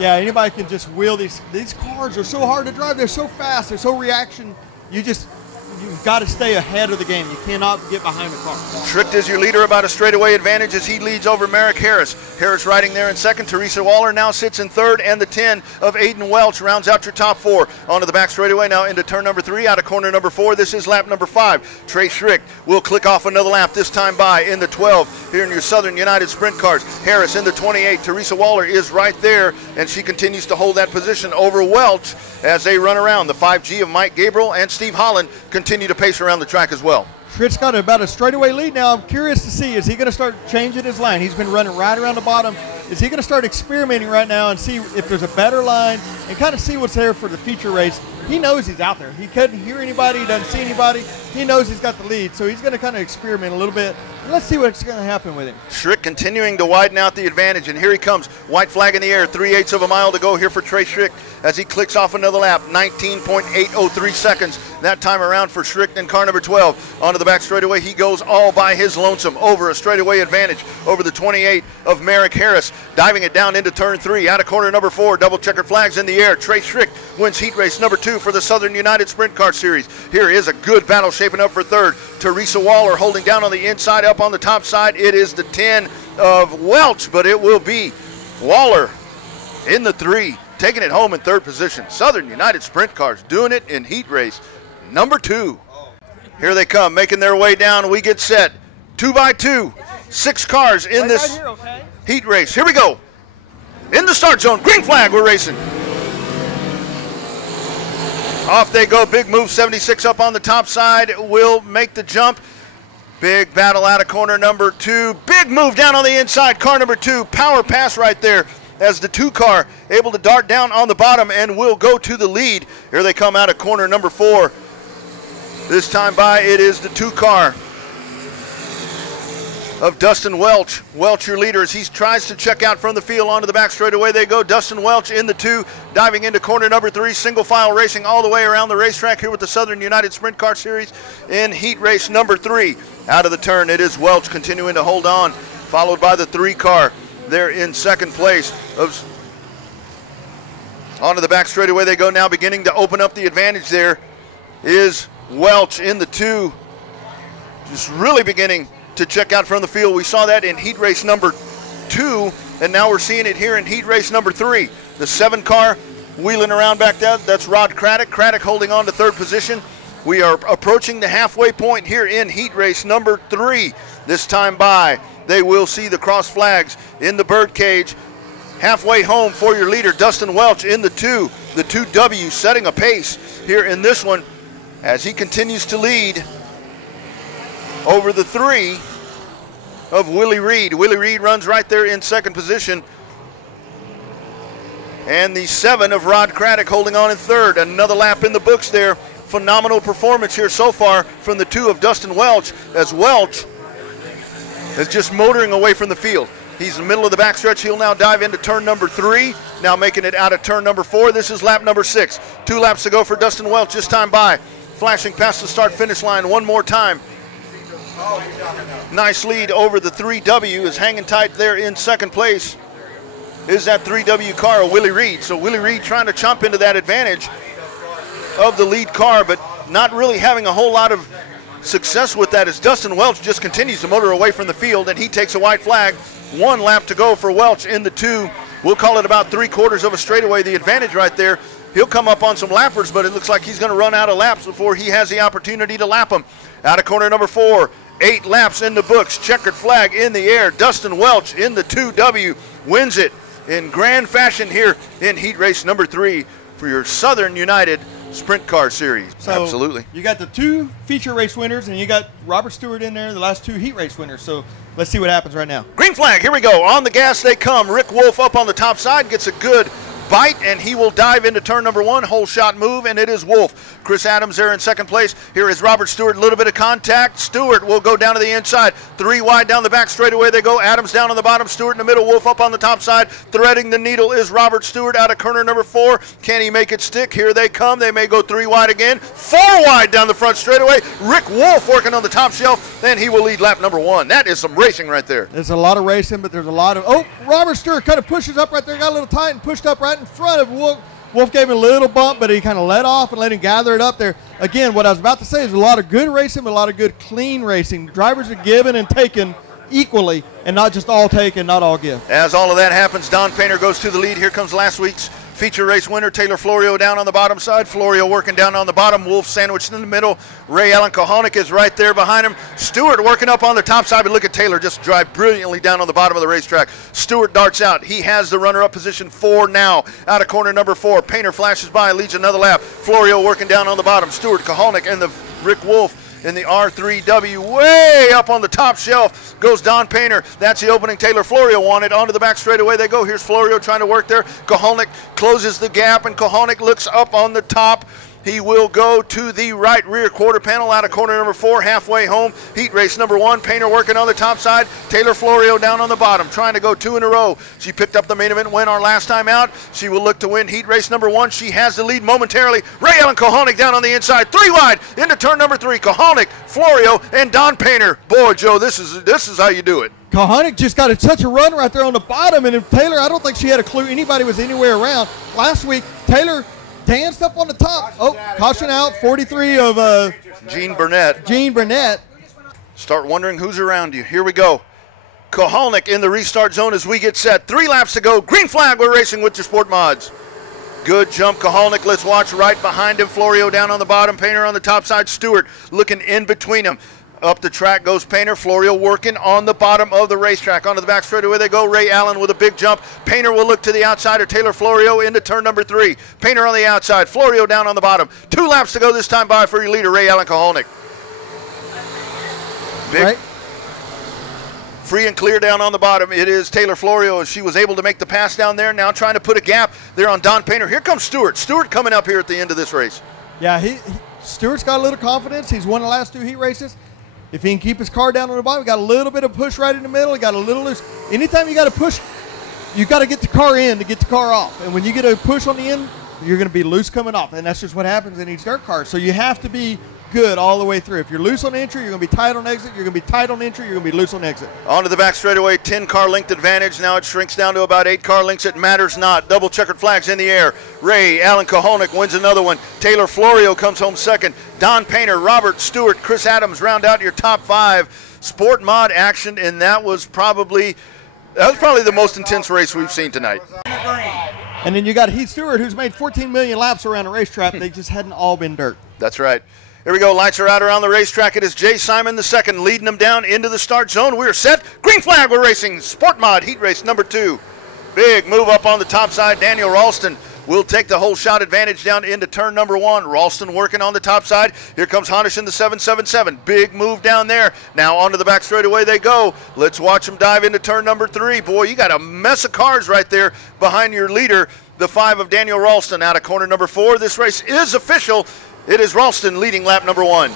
Yeah, anybody can just wheel these cars. Are so hard to drive. They're so fast. They're so reaction. You've got to stay ahead of the game. You cannot get behind the car. Schrick is your leader, about a straightaway advantage as he leads over Merrick Harris. Harris riding there in second. Teresa Waller now sits in third, and the 10 of Aiden Welch rounds out your top 4. Onto the back straightaway now into turn number 3, out of corner number 4. This is lap number 5. Trey Schrick will click off another lap, this time by in the 12 here in your Southern United Sprint Cars. Harris in the 28. Teresa Waller is right there, and she continues to hold that position over Welch as they run around. The 5G of Mike Gabriel and Steve Holland continue to pace around the track as well. Schritt's got about a straightaway lead now. I'm curious to see, is he going to start changing his line? He's been running right around the bottom. Is he going to start experimenting right now and see if there's a better line and kind of see what's there for the feature race? He knows he's out there. He couldn't hear anybody. He doesn't see anybody. He knows he's got the lead, so he's going to kind of experiment a little bit. Let's see what's going to happen with him. Schrick continuing to widen out the advantage, and here he comes. White flag in the air, 3/8 of a mile to go here for Trey Schrick as he clicks off another lap. 19.803 seconds that time around for Schrick in car number 12. Onto the back straightaway, he goes all by his lonesome over a straightaway advantage over the 28 of Merrick Harris. Diving it down into turn 3, out of corner number 4. Double checkered flags in the air. Trey Schrick wins heat race number 2 for the Southern United Sprint Car Series. Here is a good battle shaping up for third. Teresa Waller holding down on the inside, up on the top side. It is the 10 of Welch, but it will be Waller in the 3, taking it home in third position. Southern United Sprint Cars doing it in heat race number 2. Here they come, making their way down. We get set 2 by 2, 6 cars in this heat race. Here we go. In the start zone, green flag, we're racing. Off they go, big move, 76 up on the top side, will make the jump. Big battle out of corner number 2. Big move down on the inside, car number 2. Power pass right there as the 2 car able to dart down on the bottom and will go to the lead. Here they come out of corner number 4. This time by, it is the 2 car of Dustin Welch. Welch, your leader, as he tries to check out from the field onto the back straightaway. They go. Dustin Welch in the 2, diving into corner number 3. Single file racing all the way around the racetrack here with the Southern United Sprint Car Series in heat race number 3. Out of the turn, it is Welch continuing to hold on, followed by the 3 car there in second place. Onto the back straightaway they go now, beginning to open up the advantage. There is Welch in the 2, just really beginning to check out from the field. We saw that in heat race number 2, and now we're seeing it here in heat race number 3. The 7 car wheeling around back there, that's Rod Craddock. Craddock holding on to 3rd position. We are approaching the halfway point here in heat race number 3. This time by, they will see the cross flags in the bird cage. Halfway home for your leader, Dustin Welch in the 2. The 2W setting a pace here in this one as he continues to lead over the 3 of Willie Reed. Willie Reed runs right there in second position. And the 7 of Rod Craddock holding on in 3rd. Another lap in the books there. Phenomenal performance here so far from the 2 of Dustin Welch, as Welch is just motoring away from the field. He's in the middle of the backstretch. He'll now dive into turn number 3, now making it out of turn number 4. This is lap number 6. 2 laps to go for Dustin Welch this time by. Flashing past the start-finish line one more time. Nice lead over the 3W, is hanging tight there in second place. Is that 3W car of Willie Reed. So Willie Reed trying to chomp into that advantage of the lead car, but not really having a whole lot of success with that as Dustin Welch just continues to motor away from the field, and he takes a white flag. 1 lap to go for Welch in the 2. We'll call it about 3/4 of a straightaway. The advantage right there. He'll come up on some lappers, but it looks like he's going to run out of laps before he has the opportunity to lap them. Out of corner number 4. 8 laps in the books. Checkered flag in the air. Dustin Welch in the 2W wins it in grand fashion here in heat race number 3 for your Southern United Sprint Car Series. So absolutely. You got the 2 feature race winners, and you got Robert Stewart in there, the last 2 heat race winners. So let's see what happens right now. Green flag, here we go. On the gas they come. Rick Wolf up on the top side, gets a good bite, and he will dive into turn number 1. Whole shot move, and it is Wolf. Chris Adams there in second place. Here is Robert Stewart, a little bit of contact. Stewart will go down to the inside. 3 wide down the back straightaway they go. Adams down on the bottom, Stewart in the middle, Wolf up on the top side. Threading the needle is Robert Stewart out of corner number 4. Can he make it stick? Here they come. They may go 3 wide again. 4 wide down the front straightaway. Rick Wolf working on the top shelf, then he will lead lap number 1. That is some racing right there. There's a lot of racing, but there's a lot of, oh, Robert Stewart kind of pushes up right there, got a little tight and pushed up right in front of Wolf. Wolf gave him a little bump, but he kind of let off and let him gather it up there. Again, what I was about to say is a lot of good racing, but a lot of good clean racing. Drivers are given and taken equally, and not just all take and not all give. As all of that happens, Don Painter goes to the lead. Here comes last week's feature race winner, Taylor Florio, down on the bottom side. Florio working down on the bottom. Wolf sandwiched in the middle. Ray Allen Kohonik is right there behind him. Stewart working up on the top side, but look at Taylor just drive brilliantly down on the bottom of the racetrack. Stewart darts out. He has the runner-up position 4 now. Out of corner number 4. Painter flashes by, leads another lap. Florio working down on the bottom. Stewart, Kohonik, and the Rick Wolf in the R3W. Way up on the top shelf goes Don Painter. That's the opening Taylor Florio wanted. Onto the back straightaway they go. Here's Florio trying to work there. Kohonik closes the gap, and Kohonik looks up on the top. He will go to the right rear quarter panel out of corner number 4, halfway home. Heat race number 1. Painter working on the top side. Taylor Florio down on the bottom, trying to go 2 in a row. She picked up the main event win our last time out. She will look to win heat race number 1. She has the lead momentarily. Ray Allen Kohonik down on the inside. 3 wide into turn number 3. Kohonik, Florio, and Don Painter. Boy, Joe, this is how you do it. Kohonik just got such a run right there on the bottom, and if Taylor, I don't think she had a clue anybody was anywhere around. Last week, Taylor danced up on the top. Oh, caution out, 43 of Gene Burnett. Gene Burnett. Start wondering who's around you. Here we go. Kohonik in the restart zone as we get set. 3 laps to go. Green flag, we're racing with your Sport Mods. Good jump, Kohonik. Let's watch right behind him. Florio down on the bottom. Painter on the top side. Stewart looking in between them. Up the track goes Painter. Florio working on the bottom of the racetrack. Onto the back straightaway they go. Ray Allen with a big jump. Painter will look to the outsider. Taylor Florio into turn number 3. Painter on the outside. Florio down on the bottom. 2 laps to go this time by for your leader, Ray Allen Kohonik. Big. Right. Free and clear down on the bottom. It is Taylor Florio. She was able to make the pass down there. Now trying to put a gap there on Don Painter. Here comes Stewart. Stewart coming up here at the end of this race. Yeah, Stewart's got a little confidence. He's won the last 2 heat races. If he can keep his car down on the bottom, he got a little bit of push right in the middle. He got a little loose. Anytime you got to push, you got to get the car in to get the car off. And when you get a push on the end, you're going to be loose coming off. And that's just what happens in these dirt cars. So you have to be good all the way through. If you're loose on entry, you're going to be tight on exit. You're going to be tight on entry. You're going to be loose on exit. Onto the back straightaway, 10-car length advantage. Now it shrinks down to about 8 car lengths. It matters not. Double checkered flags in the air. Ray Allen Kahonik wins another one. Taylor Florio comes home second. Don Painter, Robert Stewart, Chris Adams round out your top 5. Sport mod action, and that was probably the most intense race we've seen tonight. And then you got Heath Stewart, who's made 14 million laps around the racetrack. They just hadn't all been dirt. That's right. Here we go. Lights are out around the racetrack. It is Jay Simon II leading them down into the start zone. We're set. Green flag. We're racing. Sport mod heat race number 2. Big move up on the top side. Daniel Ralston will take the whole shot advantage down into turn number 1. Ralston working on the top side. Here comes Honish in the 777. Big move down there. Now onto the back straightaway they go. Let's watch them dive into turn number 3. Boy, you got a mess of cars right there behind your leader, the 5 of Daniel Ralston. Out of corner number 4. This race is official. It is Ralston leading lap number 1.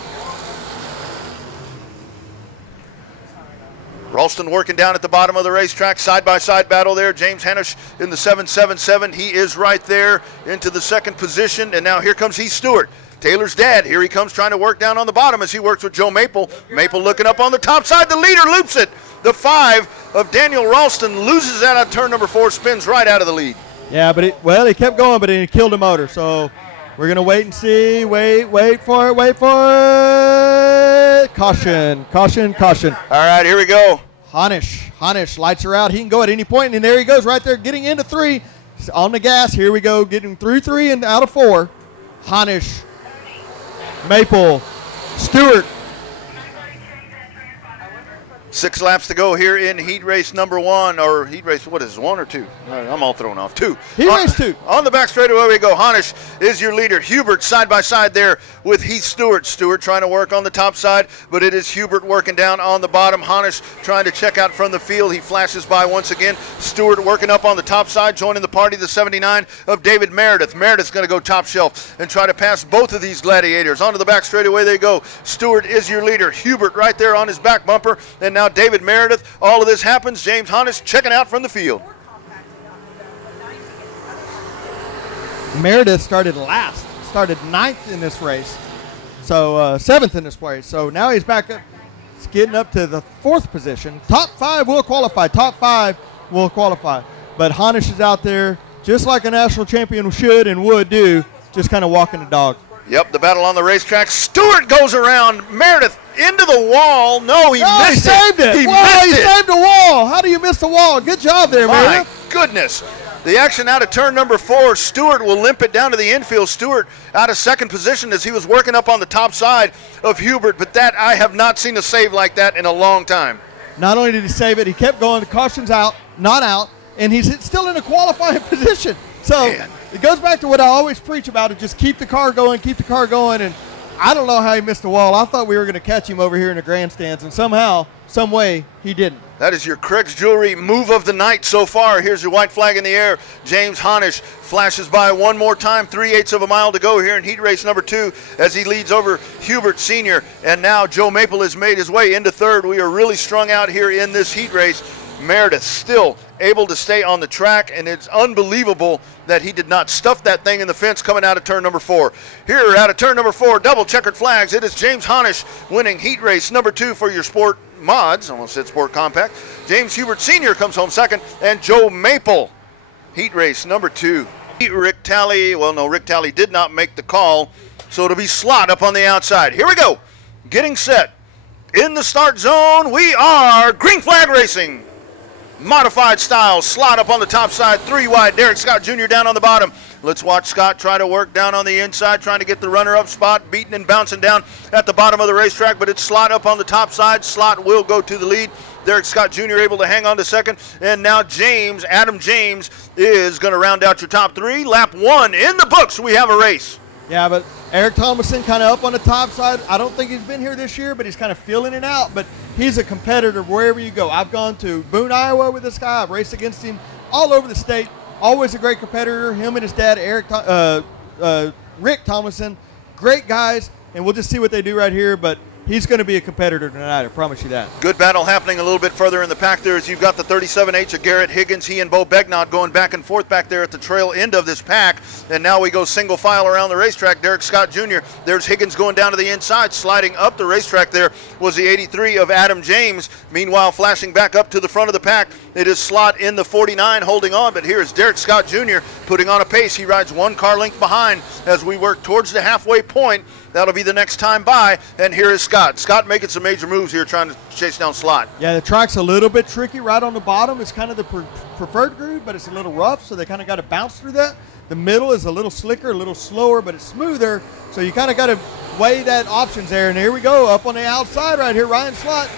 Ralston working down at the bottom of the racetrack, side-by-side battle there. James Hanish in the 777. He is right there into the second position. And now here comes Heath Stewart, Taylor's dad. Here he comes trying to work down on the bottom as he works with Joe Maple. Maple looking up on the top side. The leader loops it. The 5 of Daniel Ralston loses that on turn number 4, spins right out of the lead. Yeah, but he kept going, but he killed the motor. So we're going to wait and see. Wait for it. Caution. All right, here we go. Honish, lights are out. He can go at any point, and there he goes right there, getting into 3. On the gas, here we go, getting through 3 and out of 4. Honish, Maple, Stewart. 6 laps to go here in heat race number 1, or heat race, what is it, 1 or 2? I'm all thrown off. 2. Heat race 2. On the back straightaway we go. Honish is your leader. Hubert side by side there with Heath Stewart. Stewart trying to work on the top side, but it is Hubert working down on the bottom. Honish trying to check out from the field. He flashes by once again. Stewart working up on the top side, joining the party, the 79 of David Meredith. Meredith's going to go top shelf and try to pass both of these gladiators. Onto the back straightaway they go. Stewart is your leader. Hubert right there on his back bumper, and now David Meredith. All of this happens. James Honish checking out from the field. Meredith started 9th in this race, so 7th in this race. So now he's back up. He's getting up to the 4th position. Top 5 will qualify. But Honish is out there just like a national champion should and would do, just kind of walking the dog. Yep, the battle on the racetrack. Stewart goes around Meredith into the wall. No, he missed it. He saved it. He saved the wall. How do you miss the wall? Good job there, Meredith. My goodness. The action out of turn number 4. Stewart will limp it down to the infield. Stewart out of second position as he was working up on the top side of Hubert. But that, I have not seen a save like that in a long time. Not only did he save it, he kept going. The caution's out, not out, and he's still in a qualifying position. So it goes back to what I always preach about it. Just keep the car going. And I don't know how he missed the wall. I thought we were going to catch him over here in the grandstands, and somehow, some way, he didn't. That is your Craig's Jewelry move of the night so far. Here's your white flag in the air. James Honish flashes by one more time. 3/8 of a mile to go here in heat race number 2 as he leads over Hubert Sr. And now Joe Maple has made his way into 3rd. We are really strung out here in this heat race. Meredith still able to stay on the track, and it's unbelievable that he did not stuff that thing in the fence coming out of turn number 4. Here out of turn number 4, double checkered flags. It is James Honish winning heat race number 2 for your sport mods. I almost said sport compact. James Hubert Sr. comes home second, and Joe Maple heat race number 2. Rick Talley, well, no, Rick Talley did not make the call, so it'll be Slot up on the outside. Here we go. Getting set. In the start zone, we are green flag racing. Modified style, Slot up on the top side, 3 wide. Derek Scott Jr. down on the bottom. Let's watch Scott try to work down on the inside, trying to get the runner-up spot, beating and bouncing down at the bottom of the racetrack, but it's Slot up on the top side. Slot will go to the lead. Derek Scott Jr. able to hang on to second, and now Adam James is going to round out your top 3. Lap 1 in the books. We have a race. Yeah, but Eric Thomason kind of up on the top side. I don't think he's been here this year, but he's kind of feeling it out. But he's a competitor wherever you go. I've gone to Boone, Iowa with this guy. I've raced against him all over the state. Always a great competitor. Him and his dad, Rick Thomason, great guys. And we'll just see what they do right here. But he's going to be a competitor tonight, I promise you that. Good battle happening a little bit further in the pack there as you've got the 37H of Garrett Higgins. He and Bo Begnod going back and forth back there at the trail end of this pack. And now we go single file around the racetrack. Derek Scott Jr. There's Higgins going down to the inside. Sliding up the racetrack there was the 83 of Adam James. Meanwhile, flashing back up to the front of the pack, it is Slot in the 49 holding on. But here is Derek Scott Jr. putting on a pace. He rides one car length behind as we work towards the halfway point. That'll be the next time by, and here is Scott. Scott making some major moves here trying to chase down Slot. Yeah, the track's a little bit tricky right on the bottom. It's kind of the preferred groove, but it's a little rough, so they kind of got to bounce through that. The middle is a little slicker, a little slower, but it's smoother, so you kind of got to weigh that options there. And here we go, up on the outside right here, Ryan Slot.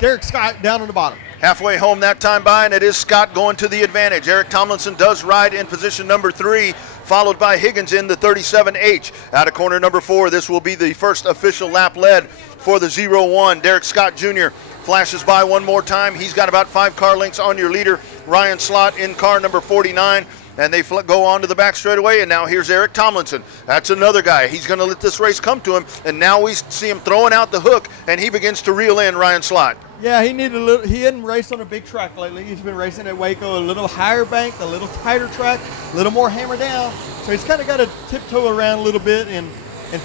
Derek Scott down on the bottom. Halfway home that time by, and it is Scott going to the advantage. Eric Tomlinson does ride in position number 3, followed by Higgins in the 37H. Out of corner number 4, this will be the first official lap led for the 0-1. Derek Scott Jr. flashes by one more time. He's got about 5 car lengths on your leader, Ryan Slot, in car number 49. And they go on to the back straightaway, and now here's Eric Tomlinson. That's another guy. He's going to let this race come to him, and now we see him throwing out the hook, and he begins to reel in Ryan Slot. Yeah, he needed a little. He hadn't raced on a big track lately. He's been racing at Waco, a little higher bank, a little tighter track, a little more hammer down. So he's kind of got to tiptoe around a little bit and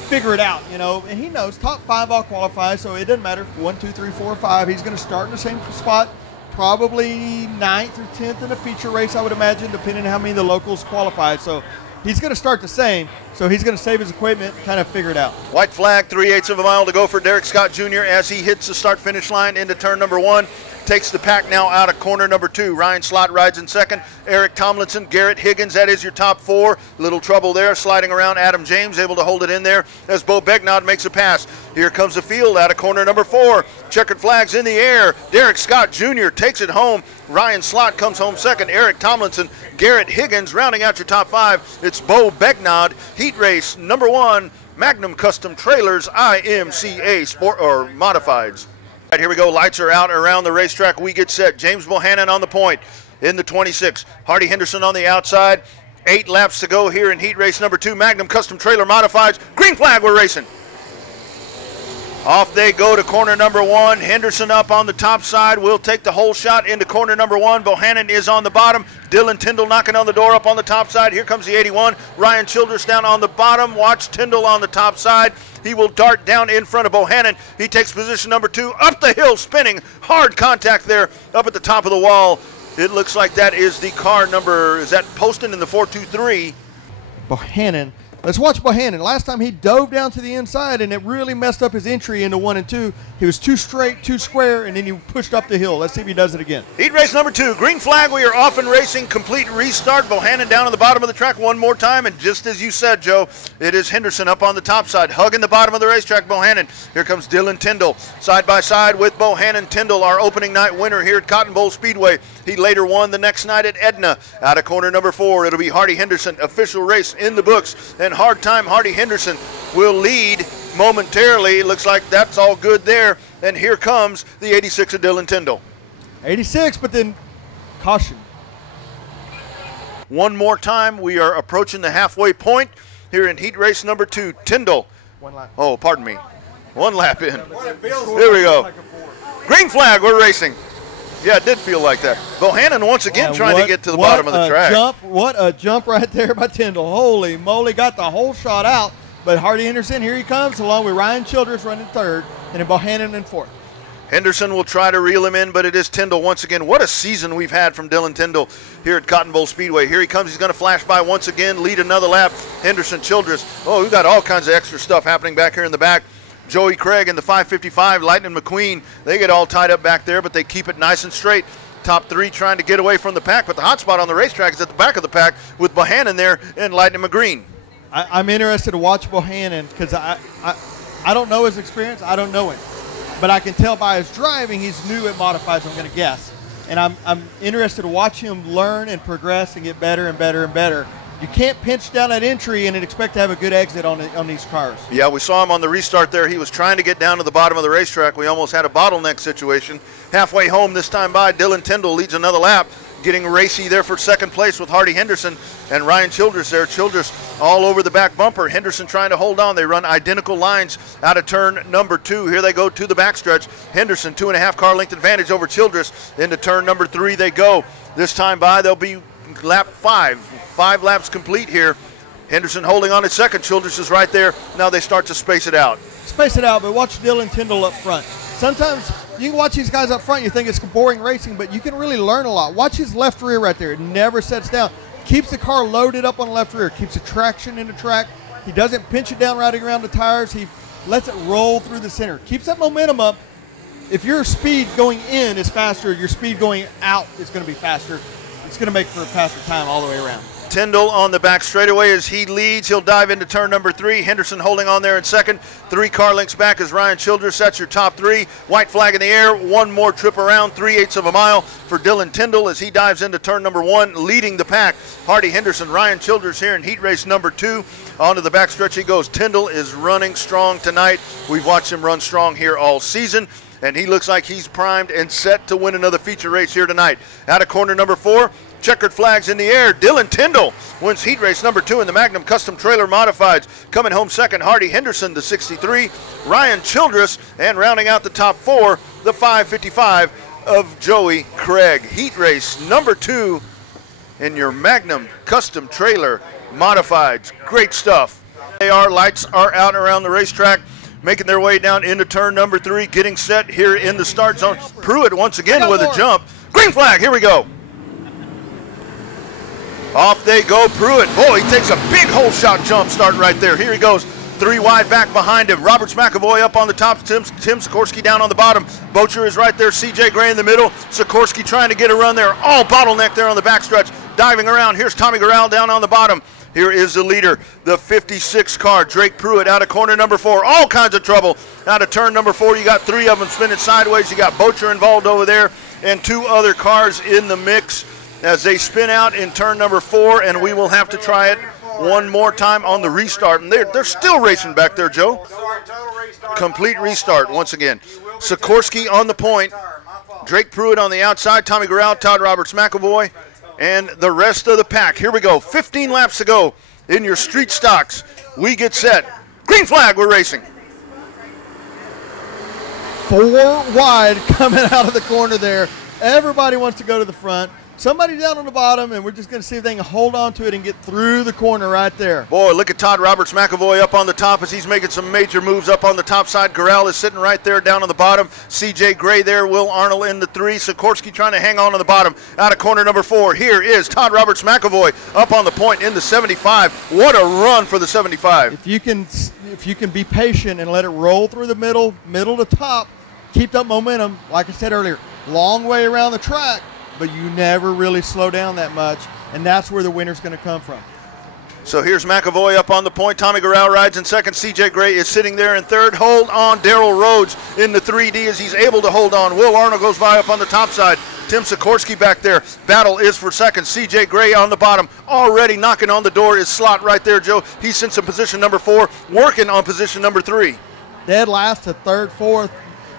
figure it out, you know. And he knows top 5 all qualify, so it doesn't matter 1, 2, 3, 4, 5. He's going to start in the same spot. Probably 9th or 10th in a feature race, I would imagine, depending on how many of the locals qualify. So he's going to start the same. So he's going to save his equipment, kind of figure it out. White flag, 3/8 of a mile to go for Derek Scott Jr. as he hits the start-finish line into turn number 1. Takes the pack now out of corner number 2. Ryan Slot rides in second. Eric Tomlinson, Garrett Higgins, that is your top 4. Little trouble there, sliding around. Adam James able to hold it in there as Bo Begnod makes a pass. Here comes the field out of corner number 4. Checkered flags in the air. Derek Scott Jr. takes it home. Ryan Slot comes home second. Eric Tomlinson, Garrett Higgins rounding out your top 5. It's Bo Begnod. Heat race number 1, Magnum Custom Trailers, IMCA Sport or Modifieds. Right, here we go. Lights are out around the racetrack. We get set. James Bohannon on the point in the 26. Hardy Henderson on the outside. 8 laps to go here in heat race number 2. Magnum Custom Trailer Modifieds. Green flag, we're racing. Off they go to corner number 1. Henderson up on the top side. Will take the whole shot into corner number 1. Bohannon is on the bottom. Dylan Tyndall knocking on the door up on the top side. Here comes the 81. Ryan Childress down on the bottom. Watch Tyndall on the top side. He will dart down in front of Bohannon. He takes position number 2. Up the hill, spinning. Hard contact there up at the top of the wall. It looks like that is the car number, is that Poston in the 423? Bohannon. Let's watch Bohannon. Last time he dove down to the inside, and it really messed up his entry into 1 and 2. He was too straight, too square, and then he pushed up the hill. Let's see if he does it again. Heat race number 2. Green flag. We are off and racing. Complete restart. Bohannon down on the bottom of the track one more time. And just as you said, Joe, it is Henderson up on the top side, hugging the bottom of the racetrack. Bohannon. Here comes Dylan Tyndall. Side by side with Bohannon. Tyndall, our opening night winner here at Cotton Bowl Speedway. He later won the next night at Edna. Out of corner number 4, it'll be Hardy Henderson. Official race in the books. And hard time, Hardy Henderson will lead momentarily. It looks like that's all good there. And here comes the 86 of Dylan Tyndall. 86, but then caution. One more time, we are approaching the halfway point here in heat race number 2. Tyndall. 1 lap. Oh, pardon me. 1 lap in. Here we go. Green flag, we're racing. Yeah, it did feel like that. Bohannon once again trying to get to the bottom of the track. What a jump right there by Tyndall. Holy moly, got the whole shot out. But Hardy Henderson, here he comes, along with Ryan Childress running 3rd, and then Bohannon in 4th. Henderson will try to reel him in, but it is Tyndall once again. What a season we've had from Dylan Tyndall here at Cotton Bowl Speedway. Here he comes. He's going to flash by once again, lead another lap. Henderson, Childress. Oh, we've got all kinds of extra stuff happening back here in the back. Joey Craig in the 555, Lightning McQueen. They get all tied up back there, but they keep it nice and straight. Top 3 trying to get away from the pack, but the hot spot on the racetrack is at the back of the pack with Bohannon there and Lightning McQueen. I'm interested to watch Bohannon because I don't know his experience. I don't know him. But I can tell by his driving he's new at modifieds, I'm going to guess. And I'm interested to watch him learn and progress and get better and better and better. You can't pinch down that entry and expect to have a good exit on these cars. Yeah, we saw him on the restart there. He was trying to get down to the bottom of the racetrack. We almost had a bottleneck situation. Halfway home this time by, Dylan Tyndall leads another lap. getting racy there for second place with Hardy Henderson and Ryan Childress there. Childress all over the back bumper. Henderson trying to hold on. They run identical lines out of turn number 2. Here they go to the backstretch. Henderson 2.5 car length advantage over Childress. Into turn number 3 they go. This time by they'll be lap 5. 5 laps complete here. Henderson holding on at second. Childress is right there. Now they start to space it out. Space it out, but watch Dylan Tyndall up front. Sometimes you can watch these guys up front, you think it's boring racing, but you can really learn a lot. Watch his left rear right there. It never sets down. Keeps the car loaded up on the left rear. Keeps the traction in the track. He doesn't pinch it down riding around the tires. He lets it roll through the center. Keeps that momentum up. If your speed going in is faster, your speed going out is going to be faster. It's going to make for a faster time all the way around. Tyndall on the back straightaway as he leads. He'll dive into turn number 3. Henderson holding on there in second. 3 car lengths back is Ryan Childress. That's your top 3. White flag in the air. One more trip around. 3/8 of a mile for Dylan Tyndall as he dives into turn number 1, leading the pack. Hardy Henderson, Ryan Childress here in heat race number 2. Onto the back stretch he goes. Tyndall is running strong tonight. We've watched him run strong here all season, and he looks like he's primed and set to win another feature race here tonight. Out of corner number 4. Checkered flags in the air. Dylan Tyndall wins heat race number 2 in the Magnum Custom Trailer Modifieds. Coming home second, Hardy Henderson, the 63. Ryan Childress, and rounding out the top 4, the 555 of Joey Craig. Heat race number 2 in your Magnum Custom Trailer Modifieds. Great stuff. Lights are out around the racetrack, making their way down into turn number 3, getting set here in the start zone. Pruitt once again with a jump. Green flag, here we go. Off they go, Pruitt. Boy, he takes a big hole shot jump starting right there. Here he goes, 3 wide back behind him. Roberts McAvoy up on the top, Tim Sikorsky down on the bottom. Bocher is right there, CJ Gray in the middle. Sikorsky trying to get a run there. All bottleneck there on the backstretch. Diving around, here's Tommy Garrell down on the bottom. Here is the leader, the 56 car, Drake Pruitt, out of corner number 4. All kinds of trouble. Out of turn number 4, you got 3 of them spinning sideways. You got Bocher involved over there and 2 other cars in the mix as they spin out in turn number 4, and we will have to try it one more time on the restart. And they're still racing back there, Joe. Complete restart once again. Sikorsky on the point, Drake Pruitt on the outside, Tommy Garrell, Todd Roberts McAvoy, and the rest of the pack. Here we go, 15 laps to go in your street stocks. We get set. Green flag, we're racing. 4 wide coming out of the corner there. Everybody wants to go to the front. Somebody down on the bottom, and we're just going to see if they can hold on to it and get through the corner right there. Boy, look at Todd Roberts McAvoy up on the top as he's making some major moves up on the top side. Garrell is sitting right there down on the bottom. CJ Gray there, Will Arnold in the 3. Sikorsky trying to hang on the bottom. Out of corner number 4, here is Todd Roberts McAvoy up on the point in the 75. What a run for the 75. If you can be patient and let it roll through the middle to top, keep that momentum. Like I said earlier, long way around the track, but you never really slow down that much, and that's where the winner's going to come from. So here's McAvoy up on the point. Tommy Garrell rides in second. CJ Gray is sitting there in third. Hold on, Darrell Rhodes in the 3D as he's able to hold on. Will Arnold goes by up on the top side. Tim Sikorsky back there. Battle is for second. CJ Gray on the bottom. Already knocking on the door is Slot right there, Joe. He's since in position number 4, working on position number 3. Dead last to third, fourth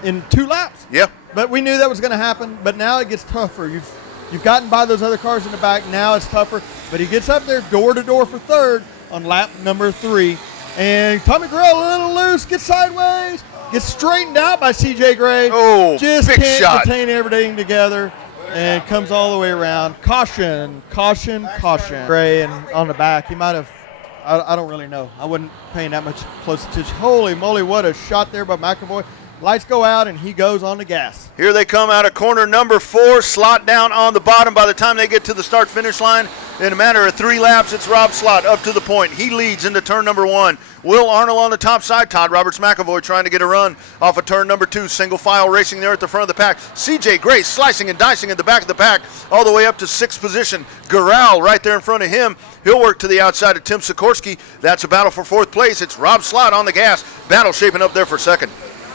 in 2 laps. Yeah. But we knew that was going to happen, but now it gets tougher. You've gotten by those other cars in the back. Now it's tougher. But he gets up there door to door for third on lap number 3. And Tommy Garrell a little loose, gets sideways, gets straightened out by CJ Gray. Oh, just big can't shot. contain everything together and comes all the way around. Caution, caution, caution. Gray and on the back, he might have, I don't really know. I wasn't paying that much close attention. Holy moly, what a shot there by McAvoy. Lights go out, and he goes on the gas. Here they come out of corner number 4. Slot down on the bottom. By the time they get to the start-finish line, in a matter of 3 laps, it's Rob Slot up to the point. He leads into turn number 1. Will Arnold on the top side. Todd Roberts McAvoy trying to get a run off of turn number 2. Single file racing there at the front of the pack. CJ Gray slicing and dicing in the back of the pack all the way up to 6th position. Garrell right there in front of him. He'll work to the outside of Tim Sikorsky. That's a battle for 4th place. It's Rob Slot on the gas. Battle shaping up there for 2nd.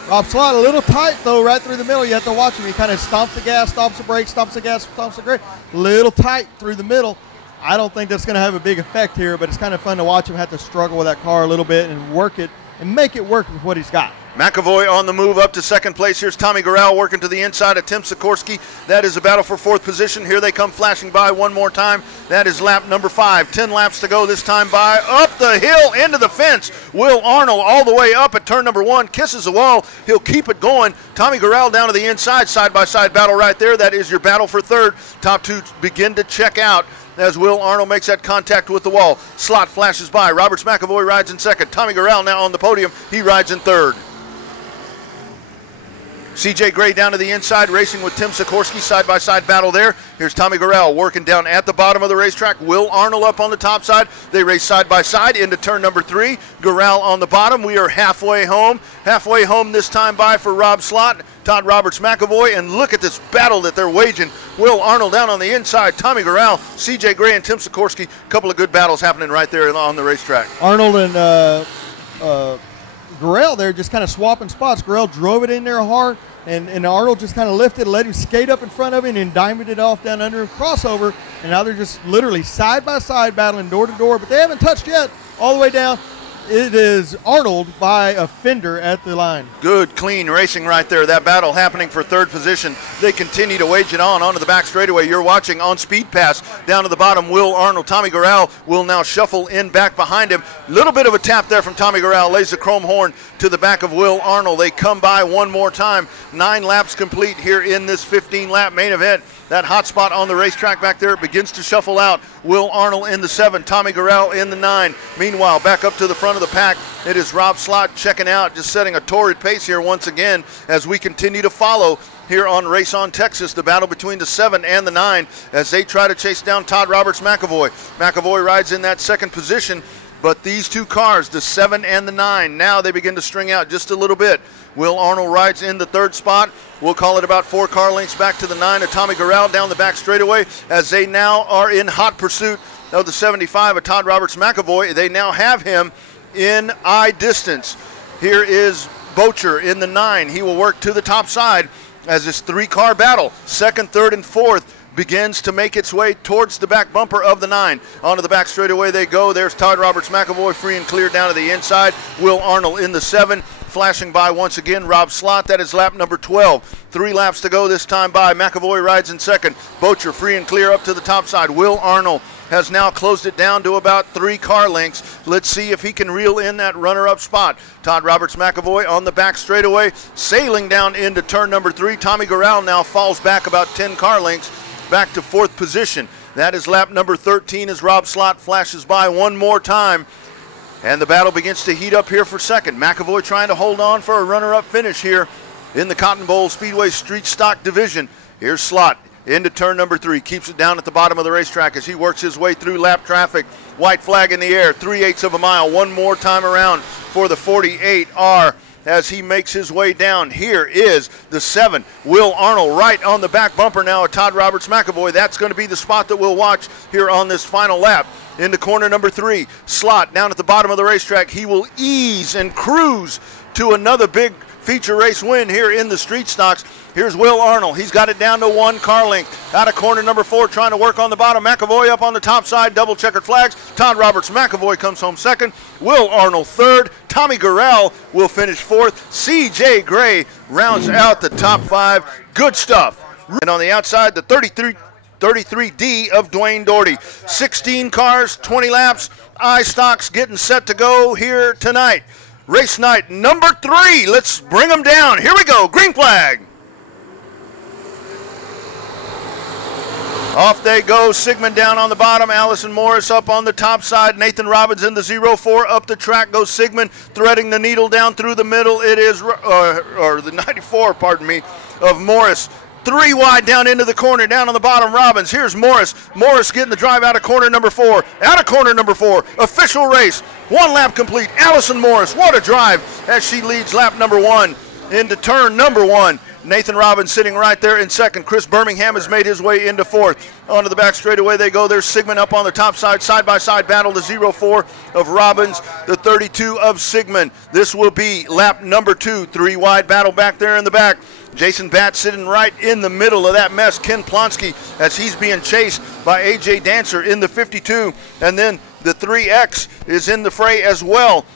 Rob Slot a little tight, though, right through the middle. You have to watch him. He kind of stomps the gas, stomps the brake, stomps the gas, stomps the brake. Little tight through the middle. I don't think that's going to have a big effect here, but it's kind of fun to watch him have to struggle with that car a little bit and work it and make it work with what he's got. McAvoy on the move up to second place. Here's Tommy Gural working to the inside of Tim Sikorsky. That is a battle for fourth position. Here they come flashing by one more time. That is lap number 5. 10 laps to go this time by. Up the hill, into the fence. Will Arnold all the way up at turn number 1. Kisses the wall. He'll keep it going. Tommy Gural down to the inside. Side-by-side battle right there. That is your battle for third. Top 2 begin to check out as Will Arnold makes that contact with the wall. Slot flashes by. Roberts McAvoy rides in second. Tommy Gural now on the podium. He rides in third. C.J. Gray down to the inside, racing with Tim Sikorsky, side-by-side battle there. Here's Tommy Gural working down at the bottom of the racetrack. Will Arnold up on the top side. They race side-by-side into turn number 3. Gural on the bottom. We are halfway home. Halfway home this time by for Rob Slott, Todd Roberts McAvoy, and look at this battle that they're waging. Will Arnold down on the inside. Tommy Gural, C.J. Gray, and Tim Sikorsky. A couple of good battles happening right there on the racetrack. Arnold and Gural there just kind of swapping spots. Gural drove it in there hard, and Arnold just kind of lifted, let him skate up in front of him, and diamonded it off down under him, crossover, and now they're just literally side-by-side battling door to door, but they haven't touched yet, all the way down. It is Arnold by a fender at the line. Good, clean racing right there. That battle happening for third position. They continue to wage it on onto the back straightaway. You're watching on Speed Pass. Down to the bottom, Will Arnold. Tommy Gural will now shuffle in back behind him. Little bit of a tap there from Tommy Gural. Lays the chrome horn to the back of Will Arnold. They come by one more time. 9 laps complete here in this 15-lap main event. That hot spot on the racetrack back there begins to shuffle out. Will Arnold in the 7, Tommy Gural in the 9. Meanwhile, back up to the front of the pack, it is Rob Slott checking out, just setting a torrid pace here once again as we continue to follow here on Race on Texas, the battle between the 7 and the 9 as they try to chase down Todd Roberts McAvoy. McAvoy rides in that second position, but these two cars, the 7 and the 9, now they begin to string out just a little bit. Will Arnold rides in the third spot. We'll call it about 4 car lengths back to the 9 of Tommy Gural down the back straightaway as they now are in hot pursuit of the 75 of Todd Roberts McAvoy. They now have him in eye distance. Here is Bocher in the 9. He will work to the top side as this 3-car battle, second, third, and fourth, begins to make its way towards the back bumper of the 9. Onto the back straightaway they go. There's Todd Roberts McAvoy free and clear down to the inside. Will Arnold in the 7. Flashing by once again, Rob Slott. That is lap number 12. 3 laps to go this time by. McAvoy rides in second. Bocher free and clear up to the top side. Will Arnold has now closed it down to about 3 car lengths. Let's see if he can reel in that runner-up spot. Todd Roberts McAvoy on the back straightaway, sailing down into turn number 3. Tommy Gural now falls back about 10 car lengths, back to 4th position. That is lap number 13 as Rob Slott flashes by one more time. And the battle begins to heat up here for second. McAvoy trying to hold on for a runner-up finish here in the Cotton Bowl Speedway Street Stock Division. Here's Slott into turn number 3. Keeps it down at the bottom of the racetrack as he works his way through lap traffic. White flag in the air, 3/8 of a mile. One more time around for the 48R as he makes his way down. Here is the 7, Will Arnold, right on the back bumper now of Todd Roberts McAvoy. That's going to be the spot that we'll watch here on this final lap. Into corner number 3, Slott down at the bottom of the racetrack. He will ease and cruise to another big feature race win here in the street stocks. Here's Will Arnold. He's got it down to 1 car length. Out of corner number 4, trying to work on the bottom. McAvoy up on the top side, double checkered flags. Todd Roberts McAvoy comes home second. Will Arnold third. Tommy Gural will finish 4th. C.J. Gray rounds out the top 5. Good stuff. And on the outside, the 33D of Dwayne Doherty. 16 cars, 20 laps. iStocks getting set to go here tonight. Race night number 3. Let's bring them down. Here we go. Green flag. Off they go. Sigmund down on the bottom. Allison Morris up on the top side. Nathan Robbins in the 04. Up the track goes Sigmund, threading the needle down through the middle. It is, or the 94, pardon me, of Morris. 3 wide down into the corner, down on the bottom, Robbins. Here's Morris. Morris getting the drive out of corner number 4. Out of corner number 4. Official race. 1 lap complete. Allison Morris, what a drive as she leads lap number 1 into turn number 1. Nathan Robbins sitting right there in second. Chris Birmingham has made his way into 4th. Onto the back straightaway they go. There's Sigmund up on the top side. Side-by-side battle, the 04 of Robbins, the 32 of Sigmund. This will be lap number 2. 3 wide battle back there in the back. Jason Batts sitting right in the middle of that mess. Ken Plonsky as he's being chased by A.J. Dancer in the 52. And then the 3X is in the fray as well.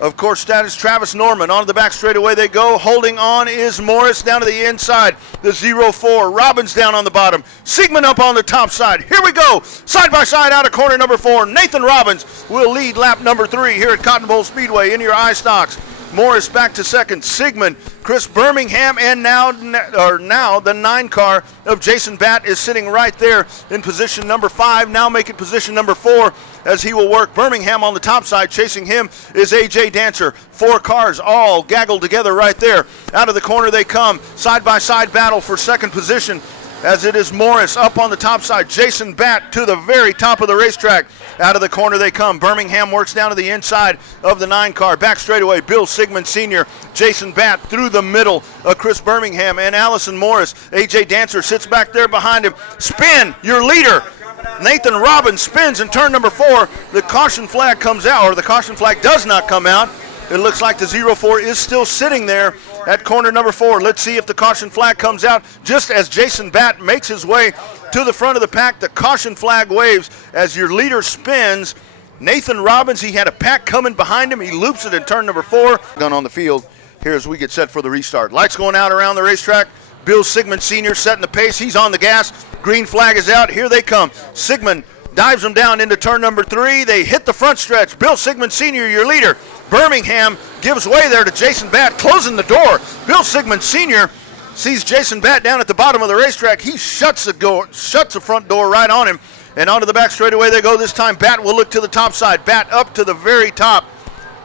Of course, that is Travis Norman. On the back straightaway they go. Holding on is Morris down to the inside. The 0-4. Robbins down on the bottom. Siegman up on the top side. Here we go. Side by side out of corner number 4. Nathan Robbins will lead lap number 3 here at Cotton Bowl Speedway in your eye stocks. Morris back to second. Siegman, Chris Birmingham, and now the 9 car of Jason Batt is sitting right there in position number 5. Now making position number 4 as he will work. Birmingham on the top side. Chasing him is A.J. Dancer. 4 cars all gaggled together right there. Out of the corner they come. Side by side battle for second position, as it is Morris up on the top side. Jason Batt to the very top of the racetrack. Out of the corner they come. Birmingham works down to the inside of the 9 car. Back straightaway, Bill Siegman Sr., Jason Batt through the middle of Chris Birmingham and Allison Morris. A.J. Dancer sits back there behind him. Spin, your leader. Nathan Robbins spins in turn number 4. The caution flag comes out, or the caution flag does not come out. It looks like the 0-4 is still sitting there at corner number 4. Let's see if the caution flag comes out. Just as Jason Batt makes his way to the front of the pack, the caution flag waves as your leader spins. Nathan Robbins, he had a pack coming behind him. He loops it in turn number 4. Done on the field here as we get set for the restart. Lights going out around the racetrack. Bill Siegman Sr. setting the pace. He's on the gas. Green flag is out. Here they come. Siegman dives them down into turn number 3. They hit the front stretch. Bill Siegman Sr., your leader. Birmingham gives way there to Jason Batt, closing the door. Bill Siegman Sr. sees Jason Batt down at the bottom of the racetrack. He shuts the front door right on him, and onto the back straightaway they go. This time Batt will look to the top side. Batt up to the very top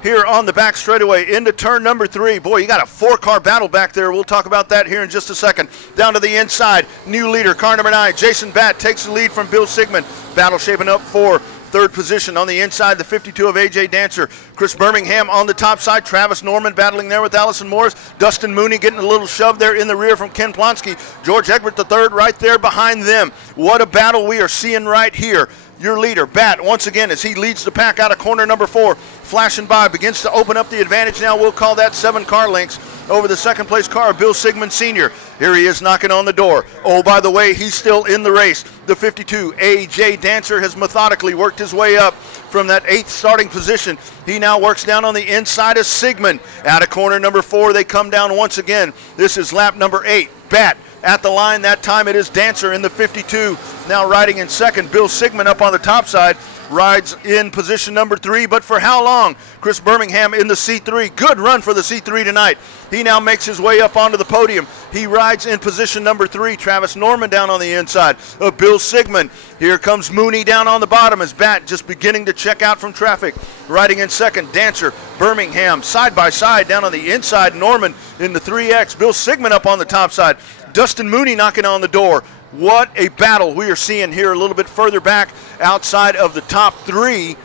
here on the back straightaway into turn number 3. Boy, you got a 4-car battle back there. We'll talk about that here in just a second. Down to the inside, new leader, car number 9. Jason Batt takes the lead from Bill Siegman. Battle shaping up for third position. On the inside, the 52 of A.J. Dancer. Chris Birmingham on the top side. Travis Norman battling there with Allison Morris. Dustin Mooney getting a little shove there in the rear from Ken Plonsky. George Egbert III right there behind them. What a battle we are seeing right here. Your leader, Batt, once again, as he leads the pack out of corner number 4, flashing by, begins to open up the advantage now. We'll call that 7 car lengths over the second place car, Bill Siegman Sr. Here he is knocking on the door. Oh, by the way, he's still in the race. The 52, A.J. Dancer, has methodically worked his way up from that 8th starting position. He now works down on the inside of Siegman. Out of corner number 4, they come down once again. This is lap number 8. Batt at the line. That time it is Dancer in the 52. Now riding in second. Bill Siegman up on the top side. Rides in position number 3, but for how long? Chris Birmingham in the C3. Good run for the C3 tonight. He now makes his way up onto the podium. He rides in position number 3. Travis Norman down on the inside of Bill Siegman. Here comes Mooney down on the bottom as Batt just beginning to check out from traffic. Riding in second, Dancer, Birmingham side by side down on the inside. Norman in the 3X. Bill Siegman up on the top side. Dustin Mooney knocking on the door. What a battle we are seeing here a little bit further back outside of the top 3.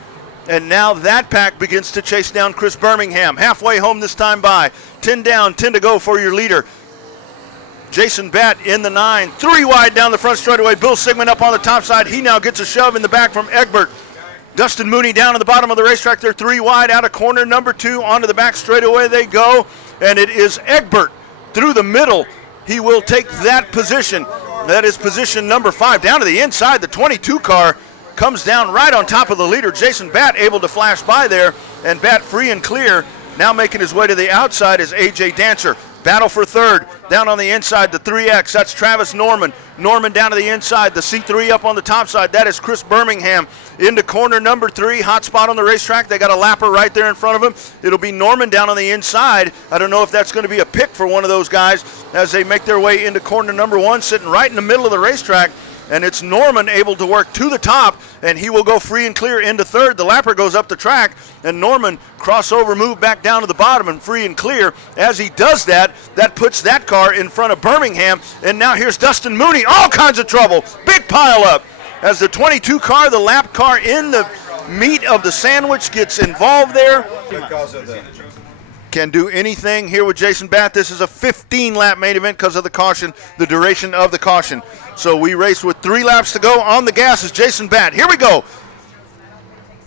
And now that pack begins to chase down Chris Birmingham. Halfway home this time by. 10 down, 10 to go for your leader. Jason Batt in the 9. 3 wide down the front straightaway. Bill Siegman up on the top side. He now gets a shove in the back from Egbert. Dustin Mooney down at the bottom of the racetrack. They're 3 wide out of corner number 2. Onto the back straightaway they go. And it is Egbert through the middle. He will take that position. That is position number 5. Down to the inside, the 22 car comes down right on top of the leader. Jason Batt able to flash by there, and Batt free and clear. Now making his way to the outside is A.J. Dancer. Battle for third. Down on the inside, the 3X. That's Travis Norman. Norman down to the inside. The C3 up on the top side. That is Chris Birmingham. Into corner number 3. Hot spot on the racetrack. They got a lapper right there in front of him. It'll be Norman down on the inside. I don't know if that's going to be a pick for one of those guys as they make their way into corner number 1, sitting right in the middle of the racetrack. And it's Norman able to work to the top, and he will go free and clear into third. The lapper goes up the track, and Norman crossover move back down to the bottom and free and clear. As he does that, that puts that car in front of Birmingham. And now here's Dustin Mooney. All kinds of trouble. Big pile up. As the 22 car, the lap car in the meat of the sandwich, gets involved there. Can do anything here with Jason Batt. This is a 15-lap main event because of the caution, the duration of the caution. So we race with 3 laps to go. On the gas is Jason Batt. Here we go.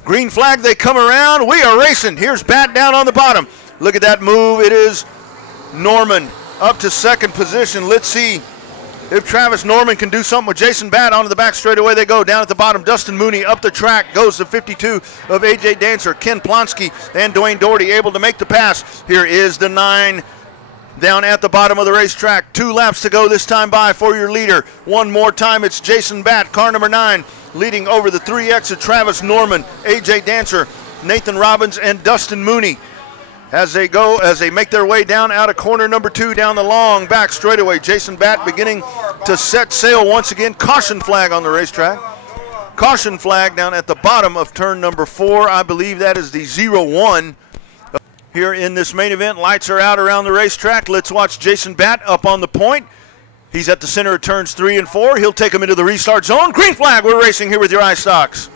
Green flag, they come around. We are racing. Here's Batt down on the bottom. Look at that move. It is Norman up to second position. Let's see if Travis Norman can do something with Jason Batt. Onto the back straightaway they go. Down at the bottom, Dustin Mooney up the track. Goes the 52 of A.J. Dancer. Ken Plonsky and Dwayne Doherty able to make the pass. Here is the 9 down at the bottom of the racetrack. 2 laps to go this time by for your leader. One more time, it's Jason Batt, car number 9, leading over the 3X of Travis Norman, A.J. Dancer, Nathan Robbins, and Dustin Mooney. As they make their way down out of corner number 2 down the long back straightaway. Jason Batt beginning to set sail once again. Caution flag on the racetrack. Caution flag down at the bottom of turn number 4. I believe that is the 0-1 here in this main event. Lights are out around the racetrack. Let's watch Jason Batt up on the point. He's at the center of turns 3 and 4. He'll take him into the restart zone. Green flag, we're racing here with your iStocks.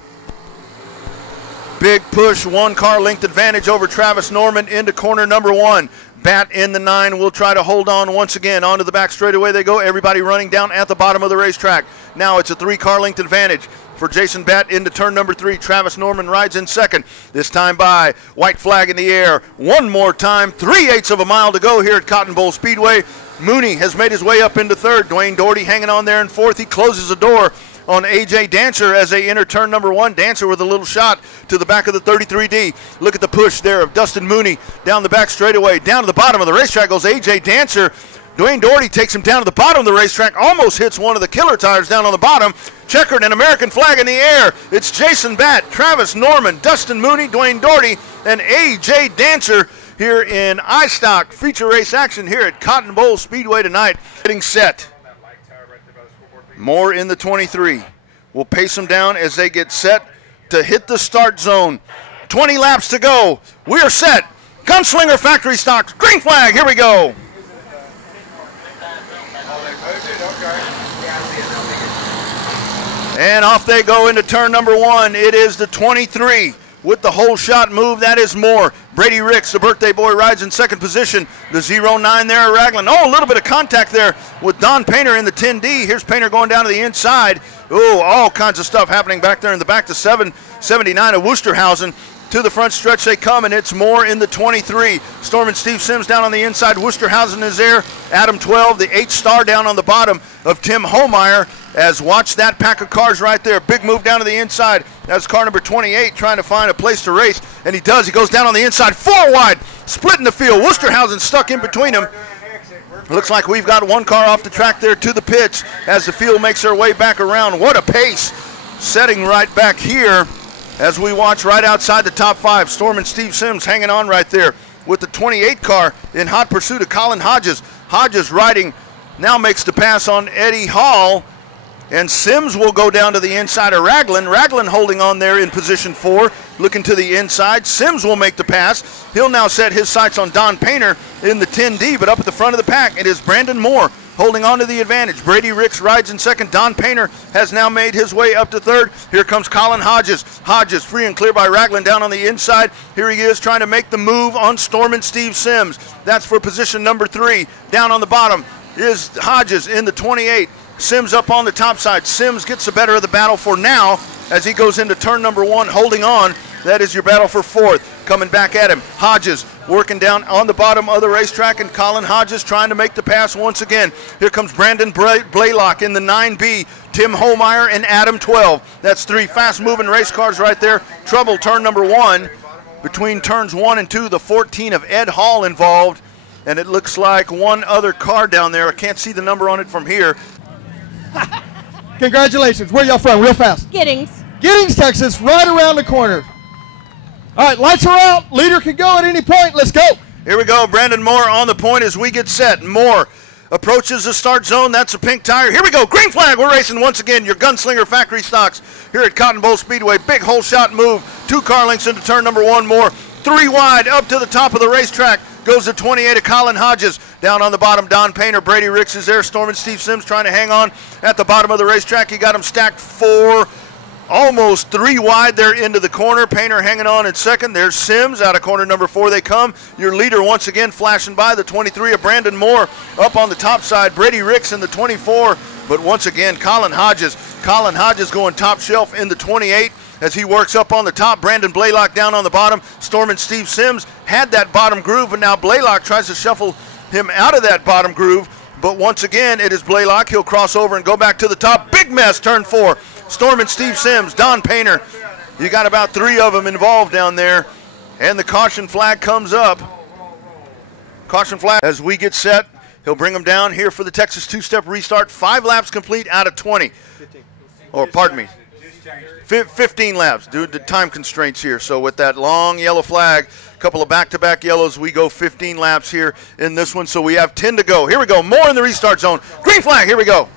Big push, 1 car length advantage over Travis Norman into corner number 1. Batt in the 9 will try to hold on once again. Onto the back straightaway they go. Everybody running down at the bottom of the racetrack. Now it's a 3 car length advantage for Jason Batt into turn number 3. Travis Norman rides in second. This time by, white flag in the air. One more time, 3/8 of a mile to go here at Cotton Bowl Speedway. Mooney has made his way up into third. Dwayne Doherty hanging on there in fourth. He closes the door on A.J. Dancer as they enter turn number 1. Dancer with a little shot to the back of the 33D. Look at the push there of Dustin Mooney down the back straightaway. Down to the bottom of the racetrack goes A.J. Dancer. Dwayne Doherty takes him down to the bottom of the racetrack, almost hits one of the killer tires down on the bottom. Checkered and American flag in the air. It's Jason Batt, Travis Norman, Dustin Mooney, Dwayne Doherty, and A.J. Dancer here in iStock feature race action here at Cotton Bowl Speedway tonight. Getting set. Moore in the 23. We'll pace them down as they get set to hit the start zone. 20 laps to go. We're set. Gunslinger Factory Stocks. Green flag. Here we go. And off they go into turn number 1. It is the 23 with the whole shot move. That is Moore. Brady Ricks, the birthday boy, rides in second position. The 0-9 there, Ragland. Oh, a little bit of contact there with Don Painter in the 10D. Here's Painter going down to the inside. Oh, all kinds of stuff happening back there in the back to 779 of Wusterhausen. To the front stretch they come, and it's Moore in the 23. Storm and Steve Sims down on the inside. Wusterhausen is there. Adam 12, the 8-star down on the bottom of Tim Homeyer. As watch that pack of cars right there. Big move down to the inside. That's car number 28 trying to find a place to race. And he does. He goes down on the inside. 4 wide. Splitting the field. Wusterhausen stuck in between them. Looks like we've got 1 car off the track there to the pits as the field makes their way back around. What a pace. Setting right back here as we watch right outside the top 5. Storm and Steve Sims hanging on right there with the 28 car in hot pursuit of Colin Hodges. Hodges riding now makes the pass on Eddie Hall. And Sims will go down to the inside of Ragland. Ragland holding on there in position 4, looking to the inside. Sims will make the pass. He'll now set his sights on Don Painter in the 10D, but up at the front of the pack, it is Brandon Moore holding on to the advantage. Brady Ricks rides in second. Don Painter has now made his way up to third. Here comes Colin Hodges. Hodges free and clear by Ragland down on the inside. Here he is trying to make the move on Storm and Steve Sims. That's for position number 3. Down on the bottom is Hodges in the 28. Sims up on the top side. Sims gets the better of the battle for now as he goes into turn number 1, holding on. That is your battle for 4th. Coming back at him. Hodges working down on the bottom of the racetrack, and Colin Hodges trying to make the pass once again. Here comes Brandon Blaylock in the 9B. Tim Homeyer and Adam 12. That's 3 fast-moving race cars right there. Trouble turn number 1. Between turns 1 and 2, the 14 of Ed Hall involved. And it looks like 1 other car down there. I can't see the number on it from here. Congratulations. Where y'all from? Real fast. Giddings. Giddings, Texas, right around the corner. All right, lights are out. Leader can go at any point. Let's go. Here we go. Brandon Moore on the point as we get set. Moore approaches the start zone. That's a pink tire. Here we go. Green flag. We're racing once again. Your Gunslinger Factory Stocks here at Cotton Bowl Speedway. Big hole shot move. 2 car lengths into turn number 1. Moore 3 wide up to the top of the racetrack. Goes to 28 of Colin Hodges. Down on the bottom, Don Painter. Brady Ricks is there. Storm and Steve Sims trying to hang on at the bottom of the racetrack. He got him stacked 4, almost 3 wide there into the corner. Painter hanging on in second. There's Sims out of corner number 4 they come. Your leader once again flashing by, the 23 of Brandon Moore up on the top side. Brady Ricks in the 24. But once again, Colin Hodges. Colin Hodges going top shelf in the 28. As he works up on the top. Brandon Blaylock down on the bottom. Storm and Steve Sims had that bottom groove, and now Blaylock tries to shuffle him out of that bottom groove. but once again, it is Blaylock. He'll cross over and go back to the top. Big mess, turn 4. Storm and Steve Sims, Don Painter. You got about 3 of them involved down there, and the caution flag comes up. Caution flag as we get set. He'll bring them down here for the Texas two-step restart. 5 laps complete out of 20. 15. Or pardon me, 15 laps due to time constraints here. So with that long yellow flag, a couple of back-to-back yellows, we go 15 laps here in this one. So we have 10 to go. Here we go, Moore in the restart zone. Green flag, here we go.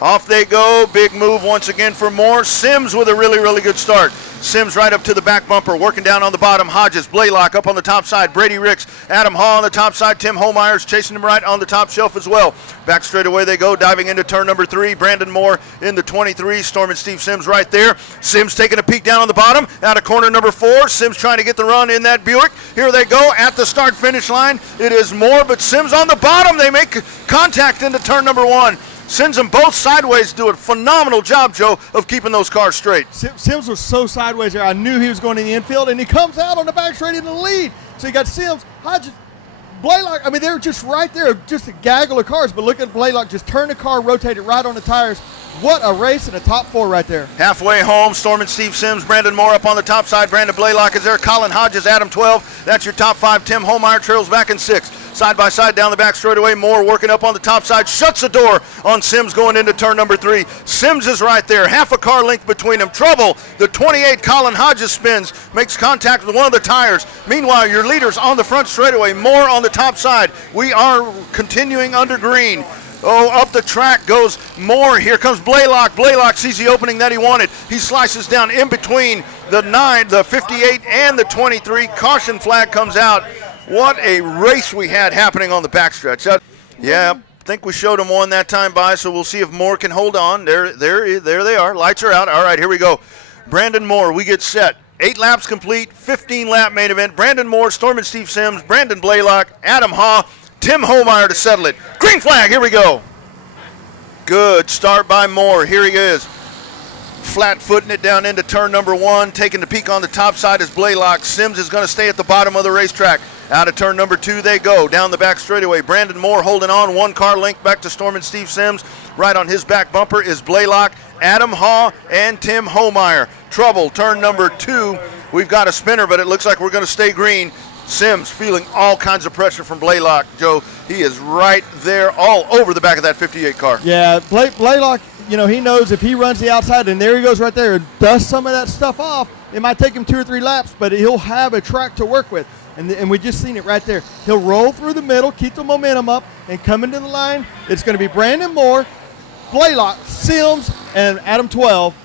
Off they go, big move once again for Moore. Sims with a really, really good start. Sims right up to the back bumper, working down on the bottom. Hodges, Blaylock up on the top side. Brady Ricks, Adam Hall on the top side. Tim Holmeyer's chasing him right on the top shelf as well. Back straight away they go, diving into turn number 3. Brandon Moore in the 23. Storm and Steve Sims right there. Sims taking a peek down on the bottom, out of corner number 4. Sims trying to get the run in that Buick. Here they go at the start-finish line. It is Moore, but Sims on the bottom. They make contact into turn number 1. Sends them both sideways, do a phenomenal job, Joe, of keeping those cars straight. Sims was so sideways there, I knew he was going in the infield, and he comes out on the back straight in the lead. So you got Sims, Hodges, Blaylock. I mean, they were just right there, just a gaggle of cars, but look at Blaylock just turn the car, rotate it right on the tires. What a race in the top 4 right there. Halfway home, Storm and Steve Sims, Brandon Moore up on the top side, Brandon Blaylock is there, Colin Hodges, Adam 12. That's your top 5. Tim Holmeyer trails back in 6. Side by side down the back straightaway. Moore working up on the top side, shuts the door on Sims going into turn number 3. Sims is right there, half a car length between them. Trouble, the 28 Colin Hodges spins, makes contact with one of the tires. Meanwhile, your leaders on the front straightaway, Moore on the top side. We are continuing under green. Oh, up the track goes Moore. Here comes Blaylock. Blaylock sees the opening that he wanted. He slices down in between the 58 and the 23. Caution flag comes out. What a race we had happening on the backstretch. Yeah, I think we showed him one that time by, so we'll see if Moore can hold on. There they are. Lights are out. All right, here we go. Brandon Moore, we get set. 8 laps complete, 15-lap main event. Brandon Moore, Storm and Steve Sims, Brandon Blaylock, Adam Haw, Tim Holmeyer to settle it. Green flag, here we go. Good start by Moore. Here he is. Flat footing it down into turn number 1. Taking the peak on the top side is Blaylock. Sims is going to stay at the bottom of the racetrack. Out of turn number 2 they go. Down the back straightaway. Brandon Moore holding on. 1 car length back to Storm and Steve Sims. Right on his back bumper is Blaylock, Adam Haw, and Tim Holmeyer. Trouble, turn number 2. We've got a spinner, but it looks like we're going to stay green. Sims feeling all kinds of pressure from Blaylock, Joe. He is right there all over the back of that 58 car. Yeah, Blaylock, you know, he knows if he runs the outside, and there he goes right there and dusts some of that stuff off, it might take him 2 or 3 laps, but he'll have a track to work with. And we just seen it right there. He'll roll through the middle, keep the momentum up, and come into the line. It's going to be Brandon Moore, Blaylock, Sims, and Adam 12.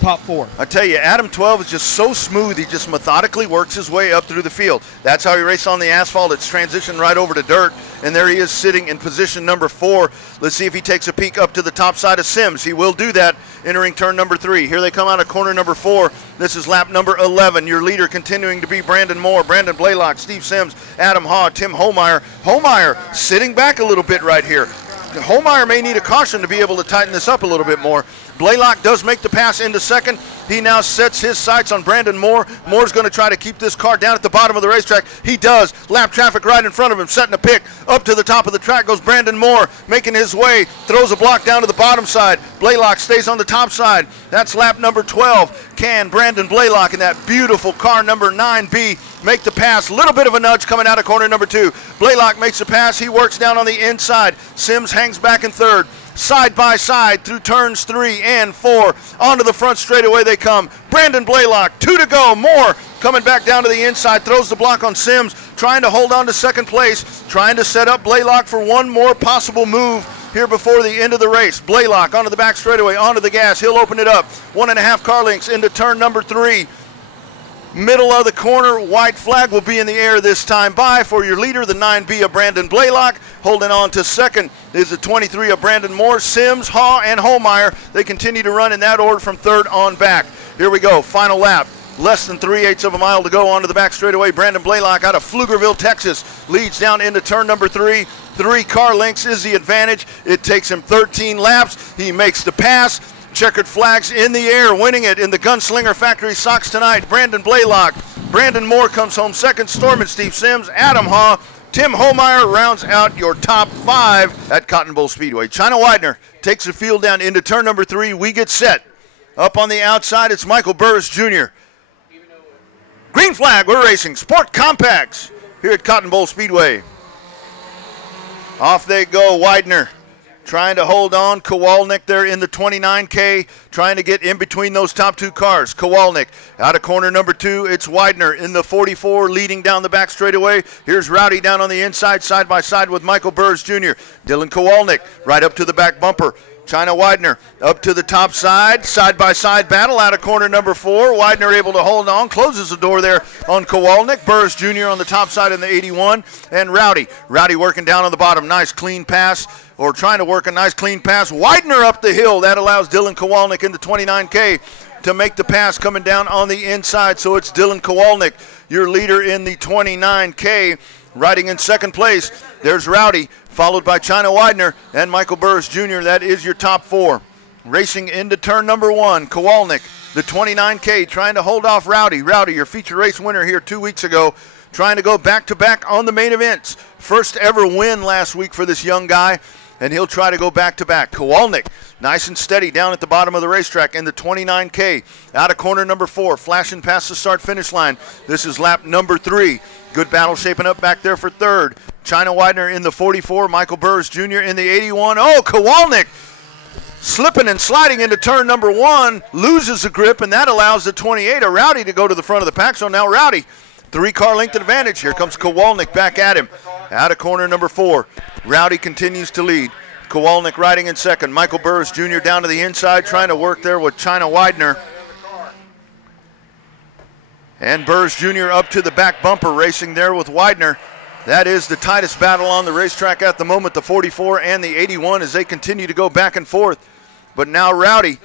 Top 4. I tell you, Adam 12 is just so smooth. He just methodically works his way up through the field. That's how he raced on the asphalt. It's transitioned right over to dirt, and there he is sitting in position number 4. Let's see if he takes a peek up to the top side of Sims. He will do that entering turn number 3. Here they come out of corner number 4. This is lap number 11. Your leader continuing to be Brandon Moore, Brandon Blaylock, Steve Sims, Adam Haw, Tim Holmeyer. Holmeyer sitting back a little bit right here. Holmeyer may need a caution to be able to tighten this up a little bit more. Blaylock does make the pass into second. He now sets his sights on Brandon Moore. Moore's going to try to keep this car down at the bottom of the racetrack. He does. Lap traffic right in front of him, setting a pick. Up to the top of the track goes Brandon Moore, making his way, throws a block down to the bottom side. Blaylock stays on the top side. That's lap number 12. Can Brandon Blaylock in that beautiful car number 9B make the pass? Little bit of a nudge coming out of corner number 2. Blaylock makes the pass. He works down on the inside. Sims hangs back in third. Side by side through turns 3 and 4. Onto the front straightaway they come. Brandon Blaylock, 2 to go. Moore coming back down to the inside, throws the block on Sims, trying to hold on to second place, trying to set up Blaylock for one more possible move here before the end of the race. Blaylock onto the back straightaway, onto the gas. He'll open it up. 1.5 car lengths into turn number 3. Middle of the corner, white flag will be in the air this time by for your leader, the 9B of Brandon Blaylock. Holding on to second is the 23 of Brandon Moore, Sims, Haw, and Holmeyer. They continue to run in that order from third on back. Here we go, final lap. Less than 3/8 of a mile to go onto the back straightaway. Brandon Blaylock out of Pflugerville, Texas, leads down into turn number 3. 3 car lengths is the advantage. It takes him 13 laps. He makes the pass. Checkered flags in the air, winning it in the Gunslinger Factory socks tonight. Brandon Blaylock. Brandon Moore comes home second. Storm and Steve Sims. Adam Haw. Tim Holmeyer rounds out your top 5 at Cotton Bowl Speedway. China Widener takes the field down into turn number 3. We get set. Up on the outside, it's Michael Burris Jr. Green flag, we're racing Sport Compacts here at Cotton Bowl Speedway. Off they go, Widener trying to hold on. Kowalnik there in the 29K, trying to get in between those top 2 cars. Kowalnik out of corner number 2. It's Widener in the 44 leading down the back straightaway. Here's Rowdy down on the inside, side by side with Michael Burris Jr. Dylan Kowalnik right up to the back bumper. China Widener up to the top side by side battle out of corner number 4. Widener able to hold on, closes the door there on Kowalnik. Burris Jr. on the top side in the 81, and Rowdy working down on the bottom. Nice clean pass, or trying to work a nice clean pass. Widener up the hill. That allows Dylan Kowalnik in the 29K to make the pass coming down on the inside. So it's Dylan Kowalnik, your leader in the 29K. Riding in second place, there's Rowdy, followed by China Widener and Michael Burris Jr. That is your top 4. Racing into turn number 1, Kowalnik, the 29K, trying to hold off Rowdy. Rowdy, your feature race winner here 2 weeks ago, trying to go back-to-back on the main events. First ever win last week for this young guy, and he'll try to go back-to-back. Kowalnik, nice and steady down at the bottom of the racetrack in the 29K. Out of corner number 4, flashing past the start-finish line. This is lap number 3. Good battle shaping up back there for 3rd. China Widener in the 44, Michael Burris Jr. in the 81. Oh, Kowalnik slipping and sliding into turn number 1, loses the grip, and that allows the 28 of Rowdy to go to the front of the pack. So now Rowdy, 3-car length advantage. Here comes Kowalnik back at him. Out of corner number 4, Rowdy continues to lead. Kowalnik riding in second. Michael Burris Jr. down to the inside, trying to work there with China Widener. And Burris Jr. up to the back bumper, racing there with Widener. That is the tightest battle on the racetrack at the moment, the 44 and the 81, as they continue to go back and forth. But now Rowdy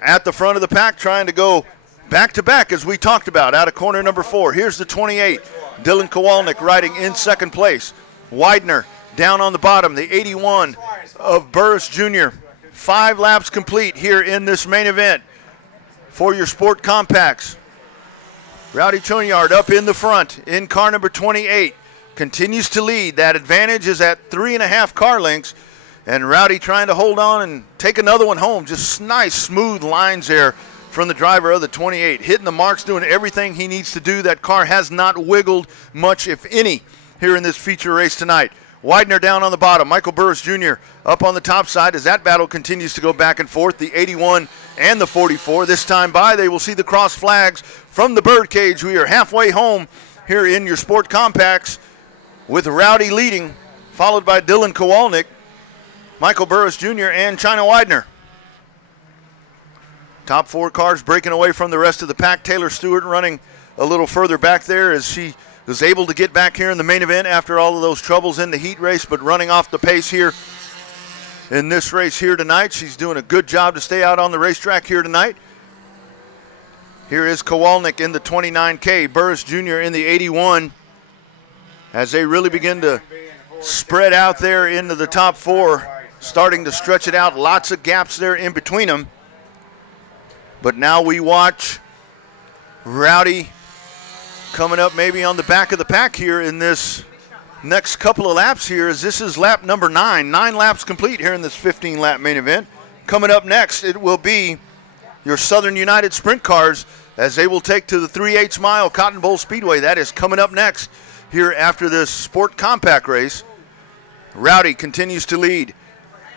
at the front of the pack, trying to go back-to-back, as we talked about, out of corner number 4. Here's the 28, Dylan Kowalnik riding in second place. Widener down on the bottom, the 81 of Burris Jr. 5 laps complete here in this main event for your Sport Compacts. Rowdy Choniard up in the front in car number 28. Continues to lead. That advantage is at 3.5 car lengths. And Rowdy trying to hold on and take another one home. Just nice, smooth lines there from the driver of the 28. Hitting the marks, doing everything he needs to do. That car has not wiggled much, if any, here in this feature race tonight. Widener down on the bottom. Michael Burris Jr. up on the top side as that battle continues to go back and forth. The 81 and the 44. This time by, they will see the cross flags from the birdcage. We are halfway home here in your Sport Compacts with Rowdy leading, followed by Dylan Kowalnik, Michael Burris Jr., and China Widener. Top 4 cars breaking away from the rest of the pack. Taylor Stewart running a little further back there as she was able to get back here in the main event after all of those troubles in the heat race, but running off the pace here in this race here tonight. She's doing a good job to stay out on the racetrack here tonight. Here is Kowalnik in the 29K, Burris Jr. in the 81, as they really begin to spread out there into the top 4, starting to stretch it out. Lots of gaps there in between them. But now we watch Rowdy coming up maybe on the back of the pack here in this next couple of laps here, as this is lap number 9. 9 laps complete here in this 15-lap main event. Coming up next, it will be your Southern United Sprint cars as they will take to the 3/8 mile Cotton Bowl Speedway. That is coming up next here after this Sport Compact race. Rowdy continues to lead.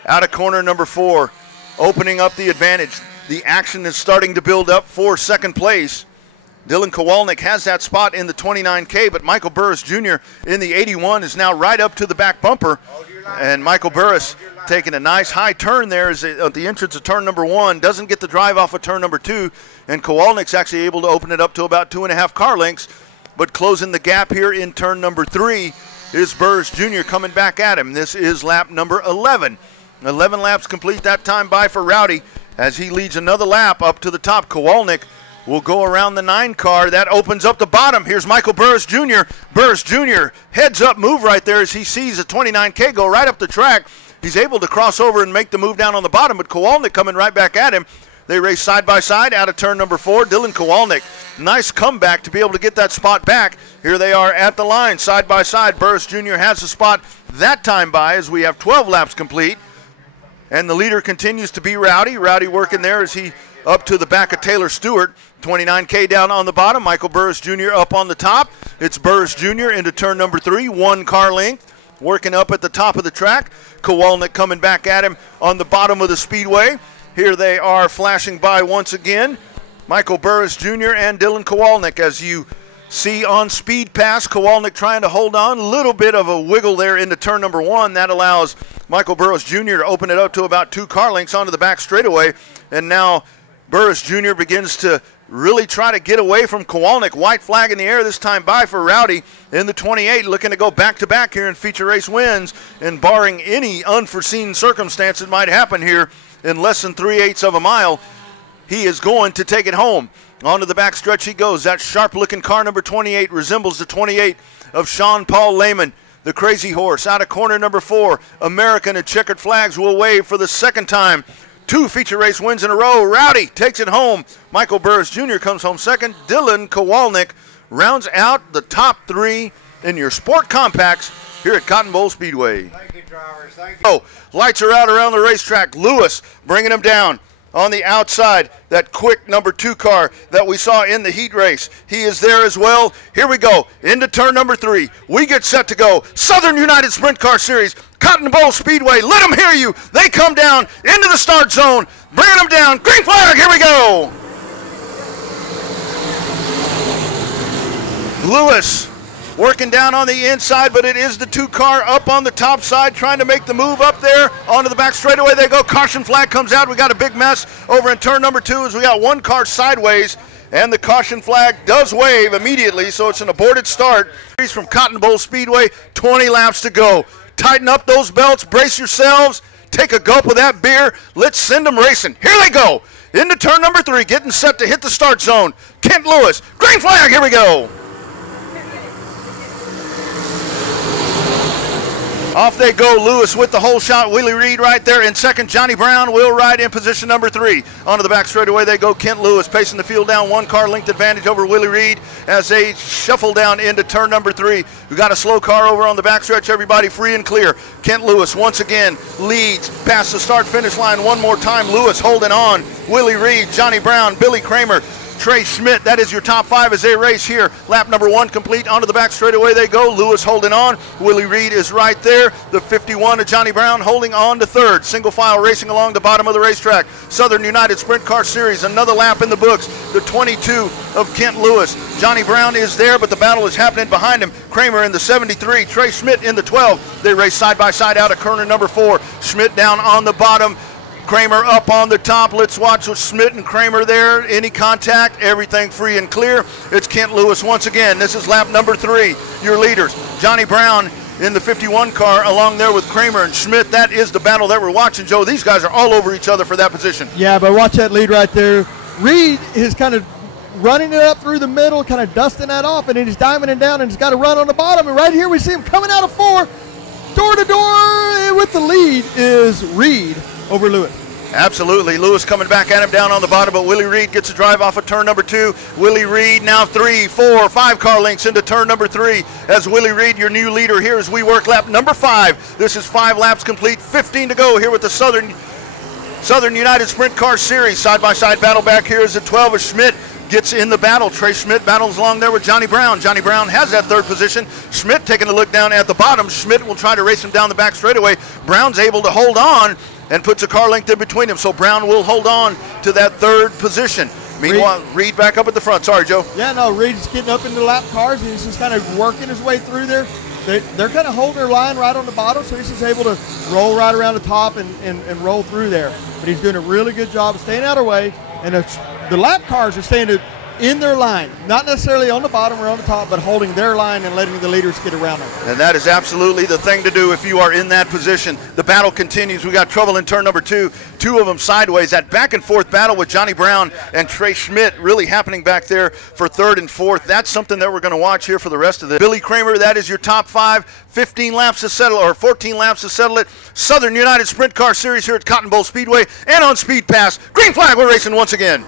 Out of corner number 4, opening up the advantage. The action is starting to build up for second place. Dylan Kowalnik has that spot in the 29K, but Michael Burris Jr. in the 81 is now right up to the back bumper. And Michael Burris taking a nice high turn there at the entrance of turn number 1. Doesn't get the drive off of turn number 2. And Kowalnik's actually able to open it up to about 2.5 car lengths. But closing the gap here in turn number 3 is Burris Jr. coming back at him. This is lap number 11. 11 laps complete that time by for Rowdy as he leads another lap up to the top. Kowalnik will go around the 9 car. That opens up the bottom. Here's Michael Burris Jr. Burris Jr. heads up move right there as he sees the 29K go right up the track. He's able to cross over and make the move down on the bottom, but Kowalnik coming right back at him. They race side by side out of turn number 4. Dylan Kowalnik, nice comeback to be able to get that spot back. Here they are at the line, side by side. Burris Jr. has the spot that time by as we have 12 laps complete. And the leader continues to be Rowdy. Rowdy working there as he up to the back of Taylor Stewart. 29K down on the bottom. Michael Burris Jr. up on the top. It's Burris Jr. into turn number 3, 1 car length. Working up at the top of the track. Kowalnik coming back at him on the bottom of the speedway. Here they are flashing by once again. Michael Burris Jr. and Dylan Kowalnik, as you see on speed pass. Kowalnik trying to hold on. A little bit of a wiggle there into turn number 1. That allows Michael Burris Jr. to open it up to about 2 car lengths onto the back straightaway. And now Burris Jr. begins to really try to get away from Kowalnik. White flag in the air this time by for Rowdy in the 28, looking to go back-to-back here in feature race wins, and barring any unforeseen circumstance that might happen here in less than 3/8 of a mile, he is going to take it home. Onto the back stretch he goes. That sharp-looking car number 28 resembles the 28 of Sean Paul Lehman, the crazy horse. Out of corner number 4, American and checkered flags will wave for the second time. 2 feature race wins in a row. Rowdy takes it home. Michael Burris Jr. comes home second. Dylan Kowalnik rounds out the top 3 in your sport compacts here at Cotton Bowl Speedway. Thank you, drivers. Thank you. Oh, lights are out around the racetrack. Lewis bringing him down on the outside. That quick number 2 car that we saw in the heat race. He is there as well. Here we go into turn number 3. We get set to go. Southern United Sprint Car Series, Cotton Bowl Speedway. Let them hear you. They come down into the start zone. Bringing them down. Green flag. Here we go. Lewis working down on the inside, but it is the 2 car up on the top side trying to make the move up there. Onto the back straightaway they go. Caution flag comes out. We got a big mess over in turn number 2 as we got 1 car sideways, and the caution flag does wave immediately, so it's an aborted start. From Cotton Bowl Speedway, 20 laps to go. Tighten up those belts, brace yourselves, take a gulp of that beer. Let's send them racing. Here they go into turn number 3, getting set to hit the start zone. Kent Lewis, green flag, here we go. Off they go. Lewis with the whole shot. Willie Reed right there in second. Johnny Brown will ride in position number 3. Onto the back straightaway they go. Kent Lewis pacing the field down. 1 car length advantage over Willie Reed as they shuffle down into turn number 3. We got a slow car over on the back stretch. Everybody free and clear. Kent Lewis once again leads past the start finish line one more time. Lewis holding on. Willie Reed, Johnny Brown, Billy Kramer, Trey Schmidt. That is your top 5 as they race here. Lap number 1 complete. Onto the back straightaway they go. Lewis holding on. Willie Reed is right there. The 51 of Johnny Brown holding on to 3rd. Single file racing along the bottom of the racetrack. Southern United Sprint Car Series, another lap in the books. The 22 of Kent Lewis. Johnny Brown is there, but the battle is happening behind him. Kramer in the 73. Trey Schmidt in the 12. They race side by side out of corner number 4. Schmidt down on the bottom. Kramer up on the top. Let's watch with Schmidt and Kramer there. Any contact, everything free and clear. It's Kent Lewis once again. This is lap number 3. Your leaders, Johnny Brown in the 51 car along there with Kramer and Schmidt. That is the battle that we're watching, Joe. These guys are all over each other for that position. Yeah, but watch that lead right there. Reed is kind of running it up through the middle, kind of dusting that off, and then he's diving it down, and he's got to run on the bottom. And right here we see him coming out of 4. Door to door with the lead is Reed over Lewis. Absolutely. Lewis coming back at him down on the bottom, but Willie Reed gets a drive off of turn number 2. Willie Reed now 3, 4, 5 car lengths into turn number 3 as Willie Reed, your new leader here as we work lap number 5. This is 5 laps complete, 15 to go here with the Southern United Sprint Car Series. Side-by-side battle back here is the 12 of Schmidt. Gets in the battle. Trey Schmidt battles along there with Johnny Brown. Johnny Brown has that 3rd position. Schmidt taking a look down at the bottom. Schmidt will try to race him down the back straightaway. Brown's able to hold on and puts a car length in between them. So Brown will hold on to that 3rd position. Meanwhile, Reed back up at the front. Sorry, Joe. Yeah, no, Reed's getting up into the lap cars. He's just kind of working his way through there. They're kind of holding their line right on the bottom, so he's just able to roll right around the top and roll through there. But he's doing a really good job of staying out of the way. And the lap cars are staying in their line, not necessarily on the bottom or on the top, but holding their line and letting the leaders get around them. And that is absolutely the thing to do if you are in that position. The battle continues. We got trouble in turn number 2. 2 of them sideways. That back and forth battle with Johnny Brown and Trey Schmidt really happening back there for 3rd and 4th. That's something that we're going to watch here for the rest of the. Billy Kramer, that is your top 5. 15 laps to settle, or 14 laps to settle it. Southern United Sprint Car Series here at Cotton Bowl Speedway and on Speed Pass. Green flag, we're racing once again.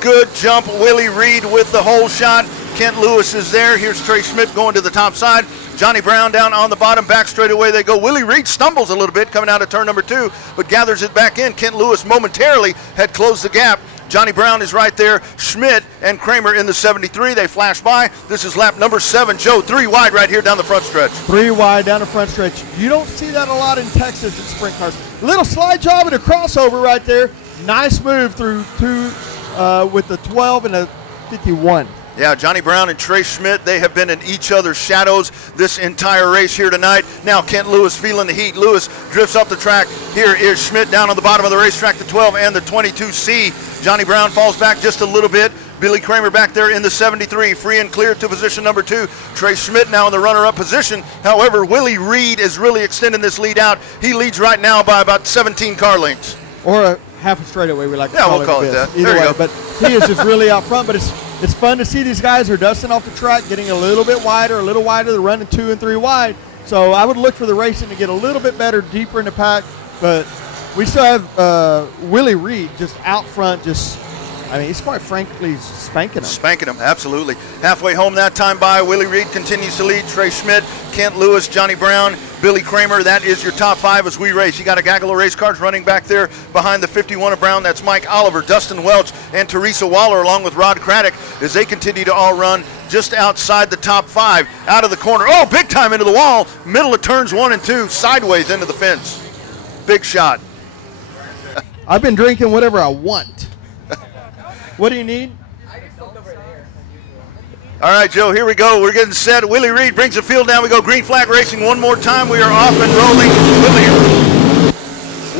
Good jump, Willie Reed with the hole shot. Kent Lewis is there. Here's Trey Schmidt going to the top side. Johnny Brown down on the bottom, back straight away they go. Willie Reed stumbles a little bit coming out of turn number 2, but gathers it back in. Kent Lewis momentarily had closed the gap. Johnny Brown is right there. Schmidt and Kramer in the 73. They flash by. This is lap number 7. Joe, 3 wide right here down the front stretch. 3 wide down the front stretch. You don't see that a lot in Texas in sprint cars. Little slide job and a crossover right there. Nice move through 2 with the 12 and the 51. Yeah, Johnny Brown and Trey Schmidt, they have been in each other's shadows this entire race here tonight. Now Kent Lewis feeling the heat. Lewis drifts up the track. Here is Schmidt down on the bottom of the racetrack, the 12 and the 22C. Johnny Brown falls back just a little bit. Billy Kramer back there in the 73, free and clear to position number 2. Trey Schmidt now in the runner-up position. However, Willie Reed is really extending this lead out. He leads right now by about 17 car lengths. Or a half a straightaway, we like to call we'll call it that. Either way, but he is just really out front. But it's fun to see these guys are dusting off the track, getting a little bit wider, they're running 2 and 3 wide. So I would look for the racing to get a little bit better, deeper in the pack. But we still have Willie Reed just out front, he's quite frankly spanking him. Spanking him, absolutely. Halfway home that time by, Willie Reed continues to lead. Trey Schmidt, Kent Lewis, Johnny Brown, Billy Kramer, that is your top 5 as we race. You got a gaggle of race cars running back there behind the 51 of Brown. That's Mike Oliver, Dustin Welch, and Teresa Waller along with Rod Craddock as they continue to all run just outside the top 5. Out of the corner, oh, big time into the wall. Middle of turns 1 and 2, sideways into the fence. Big shot. I've been drinking whatever I want. What do you need? All right, Joe, here we go. We're getting set. Willie Reed brings the field down. We go green flag racing one more time. We are off and rolling.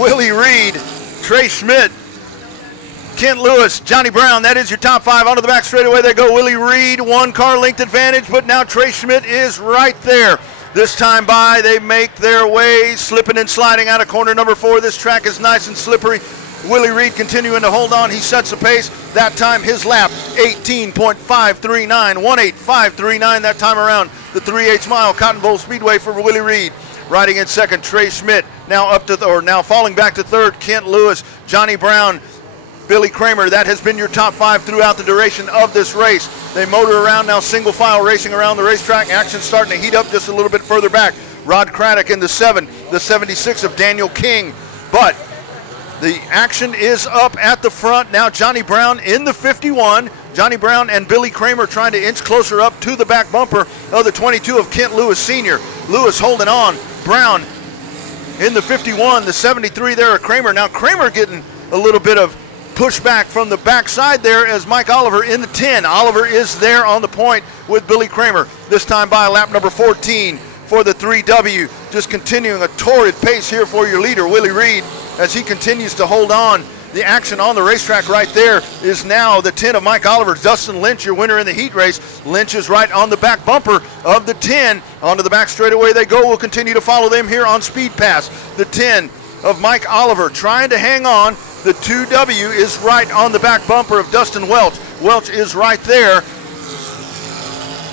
Willie Reed, Trey Schmidt, Kent Lewis, Johnny Brown. That is your top 5. Onto the back straightaway they go. Willie Reed, 1 car length advantage, but now Trey Schmidt is right there. This time by, they make their way, slipping and sliding out of corner number 4. This track is nice and slippery. Willie Reed continuing to hold on. He sets the pace. That time his lap, 18.539, 18539 that time around the 3/8 mile Cotton Bowl Speedway for Willie Reed. Riding in second, Trey Schmidt. Now now falling back to 3rd, Kent Lewis, Johnny Brown, Billy Kramer. That has been your top 5 throughout the duration of this race. They motor around now, single file racing around the racetrack. Action starting to heat up just a little bit further back. Rod Craddock in the 7, the 76 of Daniel King. But the action is up at the front. Now Johnny Brown in the 51. Johnny Brown and Billy Kramer trying to inch closer up to the back bumper of the 22 of Kent Lewis Sr. Lewis holding on. Brown in the 51. The 73 there of Kramer. Now Kramer getting a little bit of pushback from the backside there as Mike Oliver in the 10. Oliver is there on the point with Billy Kramer. This time by lap number 14 for the 3W. Just continuing a torrid pace here for your leader, Willie Reed, as he continues to hold on. The action on the racetrack right there is now the 10 of Mike Oliver. Dustin Lynch, your winner in the heat race. Lynch is right on the back bumper of the 10. Onto the back straightaway they go. We'll continue to follow them here on Speed Pass. The 10 of Mike Oliver trying to hang on. The 2W is right on the back bumper of Dustin Welch. Welch is right there.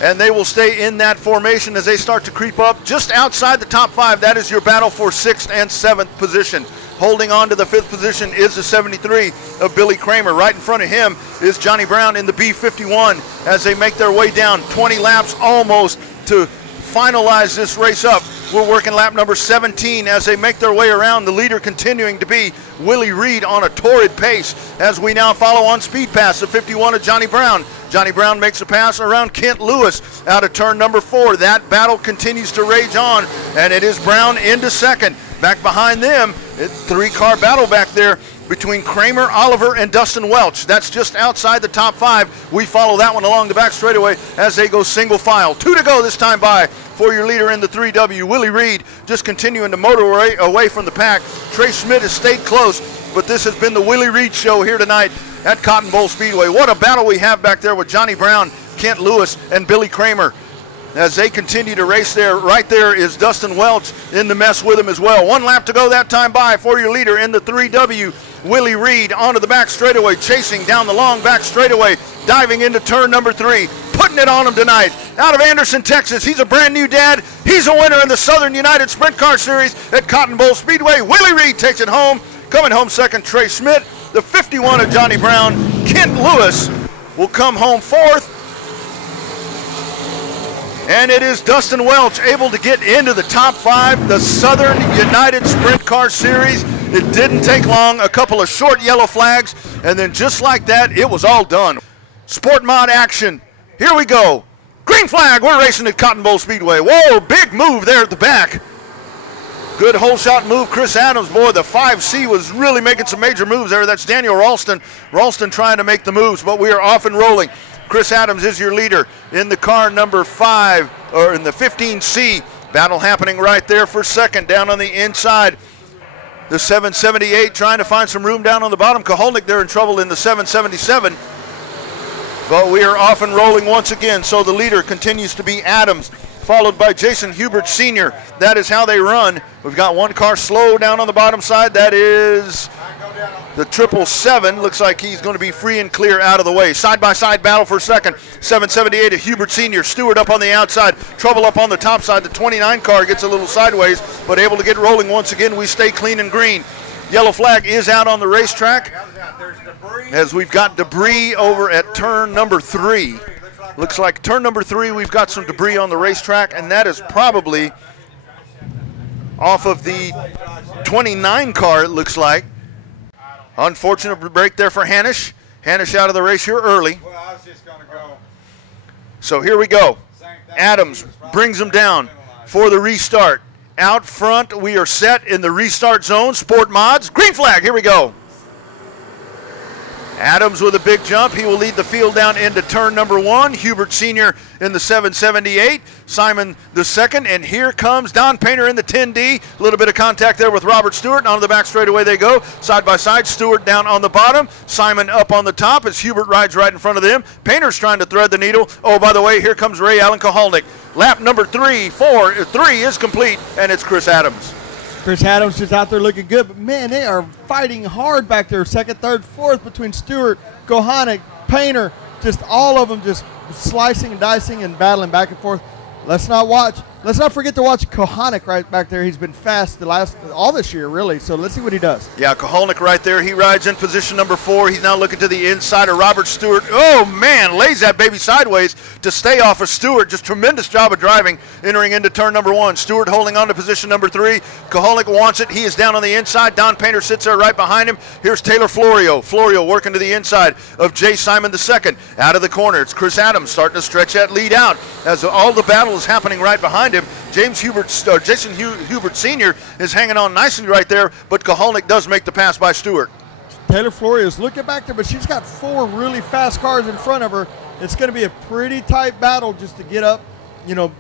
And they will stay in that formation as they start to creep up just outside the top 5. That is your battle for 6th and 7th position. Holding on to the 5th position is the 73 of Billy Kramer. Right in front of him is Johnny Brown in the B51 as they make their way down 20 laps almost to finalize this race up. We're working lap number 17 as they make their way around. The leader continuing to be Willie Reed on a torrid pace as we now follow on Speed Pass the 51 of Johnny Brown. Johnny Brown makes a pass around Kent Lewis out of turn number 4. That battle continues to rage on, and it is Brown into second. Back behind them, it's 3-car battle back there between Kramer, Oliver, and Dustin Welch. That's just outside the top 5. We follow that one along the back straightaway as they go single file. 2 to go this time by for your leader in the 3W. Willie Reed just continuing to motor away from the pack. Trey Schmidt has stayed close. but this has been the Willie Reed Show here tonight at Cotton Bowl Speedway. What a battle we have back there with Johnny Brown, Kent Lewis, and Billy Kramer as they continue to race there. Right there is Dustin Welch in the mess with him as well. 1 lap to go that time by for your leader in the 3W. Willie Reed onto the back straightaway, chasing down the long back straightaway, diving into turn number 3, putting it on him tonight. Out of Anderson, Texas, he's a brand new dad. He's a winner in the Southern United Sprint Car Series at Cotton Bowl Speedway. Willie Reed takes it home. Coming home second, Trey Schmidt. The 51 of Johnny Brown, Kent Lewis, will come home fourth. And it is Dustin Welch able to get into the top 5, the Southern United Sprint Car Series. It didn't take long, a couple of short yellow flags, and then just like that, it was all done. Sport mod action. Here we go. Green flag, we're racing at Cotton Bowl Speedway. Whoa, big move there at the back. Good hole shot move, Chris Adams. Boy, the 5C was really making some major moves there. That's Daniel Ralston. Ralston trying to make the moves, but we are off and rolling. Chris Adams is your leader in the car number 5, or in the 15C. Battle happening right there for second, down on the inside. The 778 trying to find some room down on the bottom. Koholnik there in trouble in the 777. But we are off and rolling once again, so the leader continues to be Adams, followed by Jason Hubert Sr. That is how they run. We've got one car slow down on the bottom side. That is the 777. Looks like he's going to be free and clear out of the way. Side-by-side battle for second. 778 of Hubert Sr. Stewart up on the outside. Trouble up on the top side. The 29 car gets a little sideways, but able to get rolling once again. We stay clean and green. Yellow flag is out on the racetrack as we've got debris over at turn number 3. Looks like turn number 3, we've got some debris on the racetrack, and that is probably off of the 29 car, it looks like. Unfortunate break there for Hanisch. Hanisch out of the race here early. So here we go. Adams brings him down for the restart. Out front, we are set in the restart zone. Sport mods, green flag, here we go. Adams with a big jump. He will lead the field down into turn number 1. Hubert Sr. in the 778. Simon the second. And here comes Don Painter in the 10D. A little bit of contact there with Robert Stewart. And on the back straightaway they go. Side by side. Stewart down on the bottom. Simon up on the top as Hubert rides right in front of them. Painter's trying to thread the needle. Oh, by the way, here comes Ray Allen Koholnik. Lap number 3 is complete, and it's Chris Adams. Chris Adams just out there looking good, but man, they are fighting hard back there. Second, third, fourth between Stewart, Koholnik, Painter, just all of them just slicing and dicing and battling back and forth. Let's not forget to watch Koholnik right back there. He's been fast all this year, really. So let's see what he does. Yeah, Koholnik right there. He rides in position number 4. He's now looking to the inside of Robert Stewart. Oh, man, lays that baby sideways to stay off of Stewart. Just tremendous job of driving, entering into turn number 1. Stewart holding on to position number 3. Koholnik wants it. He is down on the inside. Don Painter sits there right behind him. Here's Taylor Florio. Florio working to the inside of Jay Simon II. Out of the corner, it's Chris Adams starting to stretch that lead out as all the battle is happening right behind him. Jason Hubert Sr. is hanging on nicely right there, but Koholnik does make the pass by Stewart. Taylor Florio is looking back there, but she's got 4 really fast cars in front of her. It's going to be a pretty tight battle just to get up,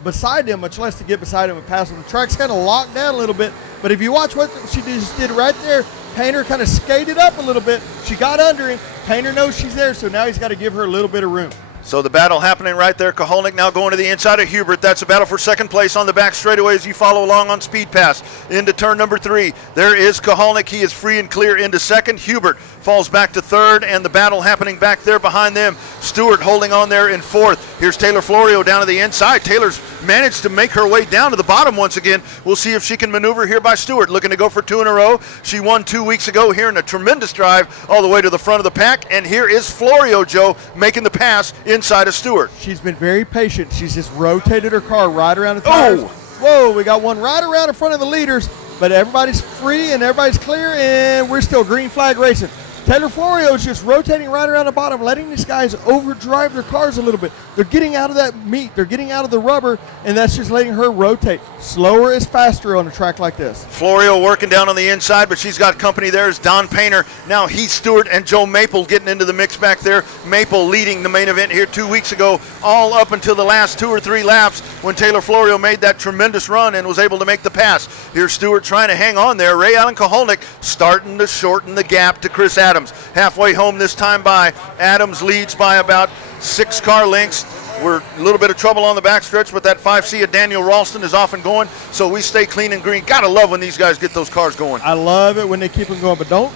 beside him, much less to get beside him and pass him. The track's kind of locked down a little bit, but if you watch what she just did right there, Painter kind of skated up a little bit. She got under him. Painter knows she's there, so now he's got to give her a little bit of room. So the battle happening right there. Koholnik now going to the inside of Hubert. That's a battle for second place on the back straightaway as you follow along on Speed Pass into turn number 3. There is Koholnik. He is free and clear into second. Hubert falls back to third, and the battle happening back there behind them. Stewart holding on there in fourth. Here's Taylor Florio down to the inside. Taylor's managed to make her way down to the bottom once again. We'll see if she can maneuver here by Stewart. Looking to go for 2 in a row. She won 2 weeks ago here in a tremendous drive all the way to the front of the pack. And here is Florio, Joe, making the pass inside of Stewart. She's been very patient. She's just rotated her car right around the tires. Oh! Whoa, we got one right around in front of the leaders, but everybody's free and everybody's clear, and we're still green flag racing. Taylor Florio is just rotating right around the bottom, letting these guys overdrive their cars a little bit. They're getting out of that meat. They're getting out of the rubber, and that's just letting her rotate. Slower is faster on a track like this. Florio working down on the inside, but she's got company there. Is Don Painter. Now Heath Stewart and Joe Maple getting into the mix back there. Maple leading the main event here 2 weeks ago, all up until the last 2 or 3 laps when Taylor Florio made that tremendous run and was able to make the pass. Here's Stewart trying to hang on there. Ray Allen Koholnik starting to shorten the gap to Chris Adams. Halfway home this time by. Adams leads by about 6 car lengths. We're a little bit of trouble on the backstretch, but that 5C of Daniel Ralston is off and going, so we stay clean and green. Gotta love when these guys get those cars going. I love it when they keep them going, but don't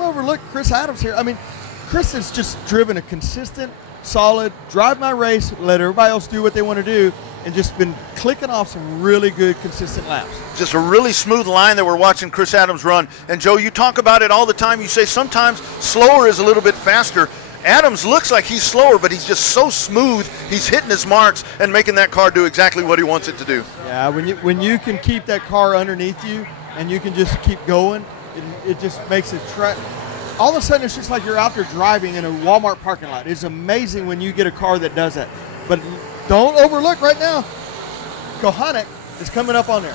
overlook Chris Adams here. I mean, Chris has just driven a consistent, solid, drive my race, let everybody else do what they want to do, and just been clicking off some really good, consistent laps. Just a really smooth line that we're watching Chris Adams run. And Joe, you talk about it all the time. You say sometimes slower is a little bit faster. Adams looks like he's slower, but he's just so smooth. He's hitting his marks and making that car do exactly what he wants it to do. Yeah, when you can keep that car underneath you and you can just keep going, it just makes it all of a sudden it's just like you're out there driving in a Walmart parking lot. It's amazing when you get a car that does that. But don't overlook right now, Koholnik is coming up on there.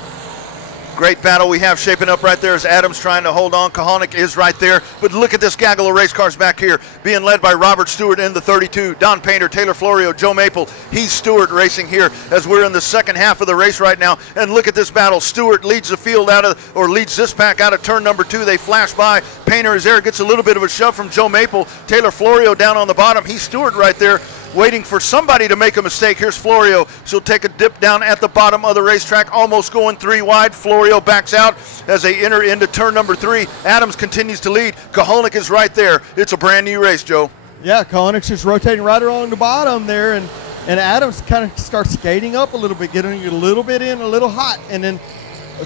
Great battle we have shaping up right there as Adams trying to hold on. Koholnik is right there. But look at this gaggle of race cars back here being led by Robert Stewart in the 32. Don Painter, Taylor Florio, Joe Maple, Heath Stewart racing here as we're in the second half of the race right now. And look at this battle. Stewart leads the field leads this pack out of turn number 2. They flash by. Painter is there, gets a little bit of a shove from Joe Maple. Taylor Florio down on the bottom. Heath Stewart right there, waiting for somebody to make a mistake. Here's Florio. She'll take a dip down at the bottom of the racetrack, almost going 3 wide. Florio backs out as they enter into turn number 3. Adams continues to lead. Koholnik is right there. It's a brand new race, Joe. Yeah, Koholnik's just rotating right along the bottom there, and Adams kind of starts skating up a little bit, getting a little bit in, a little hot, and then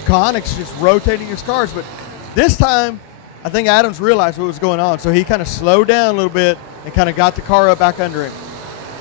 Koholnik's just rotating his cars. But this time, I think Adams realized what was going on, so he kind of slowed down a little bit and kind of got the car up back under him.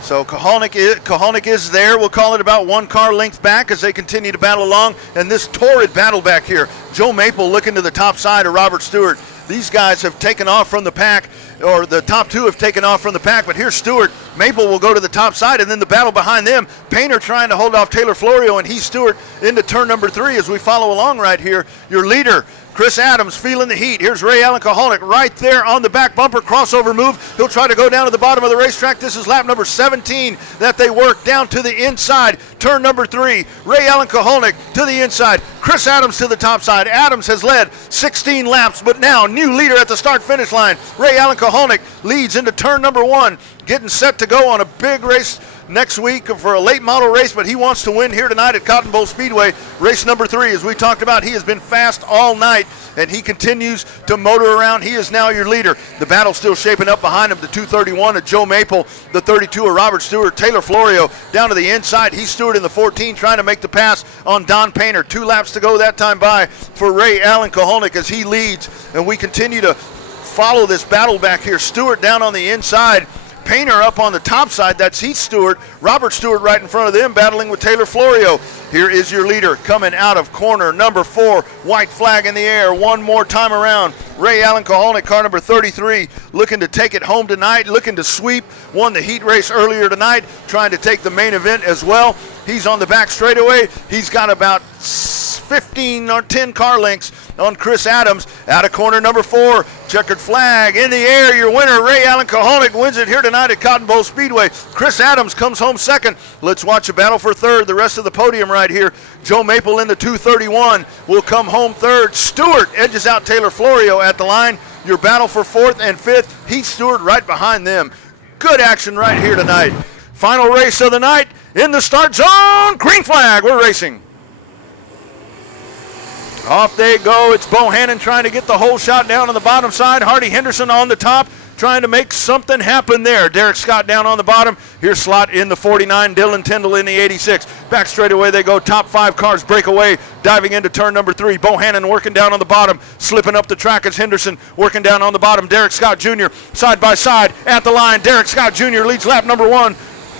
So Koholnik is there. We'll call it about 1 car length back as they continue to battle along. And this torrid battle back here. Joe Maple looking to the top side of Robert Stewart. These guys have taken off from the pack, or the top 2 have taken off from the pack, but here's Stewart. Maple will go to the top side, and then the battle behind them. Painter trying to hold off Taylor Florio, and Heath Stewart into turn number 3 as we follow along right here. Your leader, Chris Adams, feeling the heat. Here's Ray Allen Koholnik right there on the back bumper, crossover move. He'll try to go down to the bottom of the racetrack. This is lap number 17 that they work down to the inside. Turn number 3, Ray Allen Koholnik to the inside. Chris Adams to the top side. Adams has led 16 laps, but now new leader at the start-finish line. Ray Allen Koholnik leads into turn number 1, getting set to go on a big race next week for a late model race, but he wants to win here tonight at Cotton Bowl Speedway. Race number 3, as we talked about, he has been fast all night, and he continues to motor around. He is now your leader. The battle's still shaping up behind him. The 231 of Joe Maple, the 32 of Robert Stewart, Taylor Florio down to the inside. Heath Stewart in the 14 trying to make the pass on Don Painter. 2 laps to go that time by for Ray Allen Koholnik as he leads, and we continue to follow this battle back here. Stewart down on the inside. Painter up on the top side. That's Heath Stewart. Robert Stewart right in front of them, battling with Taylor Florio. Here is your leader coming out of corner number 4. White flag in the air one more time around. Ray Allen Koholnik, car number 33, looking to take it home tonight, looking to sweep. Won the heat race earlier tonight, trying to take the main event as well. He's on the back straightaway. He's got about 15 or 10 car lengths on Chris Adams. Out of corner number 4, checkered flag in the air. Your winner, Ray Allen Koholnik, wins it here tonight at Cotton Bowl Speedway. Chris Adams comes home second. Let's watch a battle for third. The rest of the podium right here. Joe Maple in the 231 will come home third. Stewart edges out Taylor Florio at the line. Your battle for 4th and 5th. Heath Stewart right behind them. Good action right here tonight. Final race of the night in the start zone. Green flag. We're racing. Off they go. It's Bohannon trying to get the whole shot down on the bottom side. Hardy Henderson on the top, trying to make something happen there. Derek Scott down on the bottom. Here's Slot in the 49. Dylan Tyndall in the 86. Back straight away they go. Top 5 cars break away, diving into turn number 3. Bohannon working down on the bottom, slipping up the track as Henderson working down on the bottom. Derek Scott Jr. side by side at the line. Derek Scott Jr. leads lap number 1.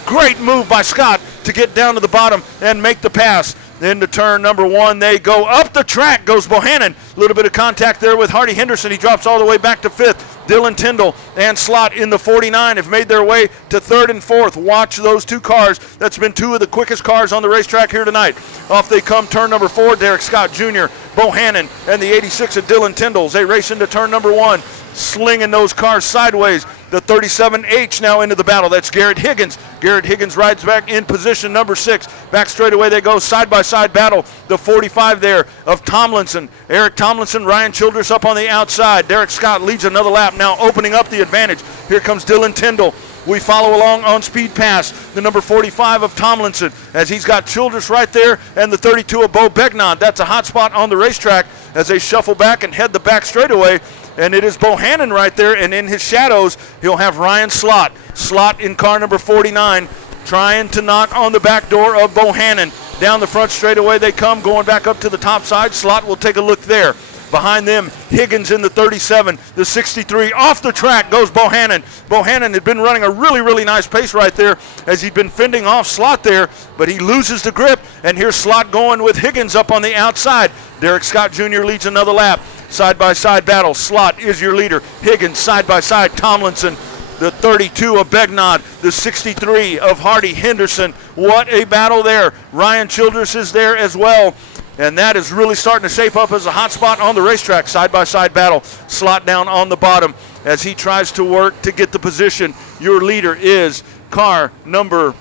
Great move by Scott to get down to the bottom and make the pass. Into turn number 1, they go up the track, goes Bohannon. A little bit of contact there with Hardy Henderson. He drops all the way back to 5th. Dylan Tyndall and Slot in the 49 have made their way to 3rd and 4th. Watch those 2 cars. That's been 2 of the quickest cars on the racetrack here tonight. Off they come, turn number 4. Derek Scott Jr. Bohannon and the 86 of Dylan Tyndall. They race into turn number 1, slinging those cars sideways. The 37H now into the battle. That's Garrett Higgins. Garrett Higgins rides back in position number 6. Back straightaway they go, side-by-side battle. The 45 there of Tomlinson. Eric Tomlinson, Ryan Childress up on the outside. Derek Scott leads another lap, now opening up the advantage. Here comes Dylan Tyndall. We follow along on Speed Pass, the number 45 of Tomlinson, as he's got Childress right there, and the 32 of Bo Begnod. That's a hot spot on the racetrack as they shuffle back and head the back straightaway. And it is Bohannon right there, and in his shadows, he'll have Ryan Slott. Slott in car number 49, trying to knock on the back door of Bohannon. Down the front straightaway they come, going back up to the top side. Slott will take a look there. Behind them, Higgins in the 37, the 63. Off the track goes Bohannon. Bohannon had been running a really, really nice pace right there as he'd been fending off Slott there, but he loses the grip, and here's Slott going with Higgins up on the outside. Derek Scott Jr. leads another lap. Side-by-side battle. Slott is your leader. Higgins side-by-side. Tomlinson, the 32 of Begnod, the 63 of Hardy Henderson. What a battle there. Ryan Childress is there as well. And that is really starting to shape up as a hot spot on the racetrack. Side-by-side battle. Slott down on the bottom as he tries to work to get the position. Your leader is car number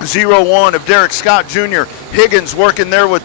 01 of Derek Scott Jr. Higgins working there with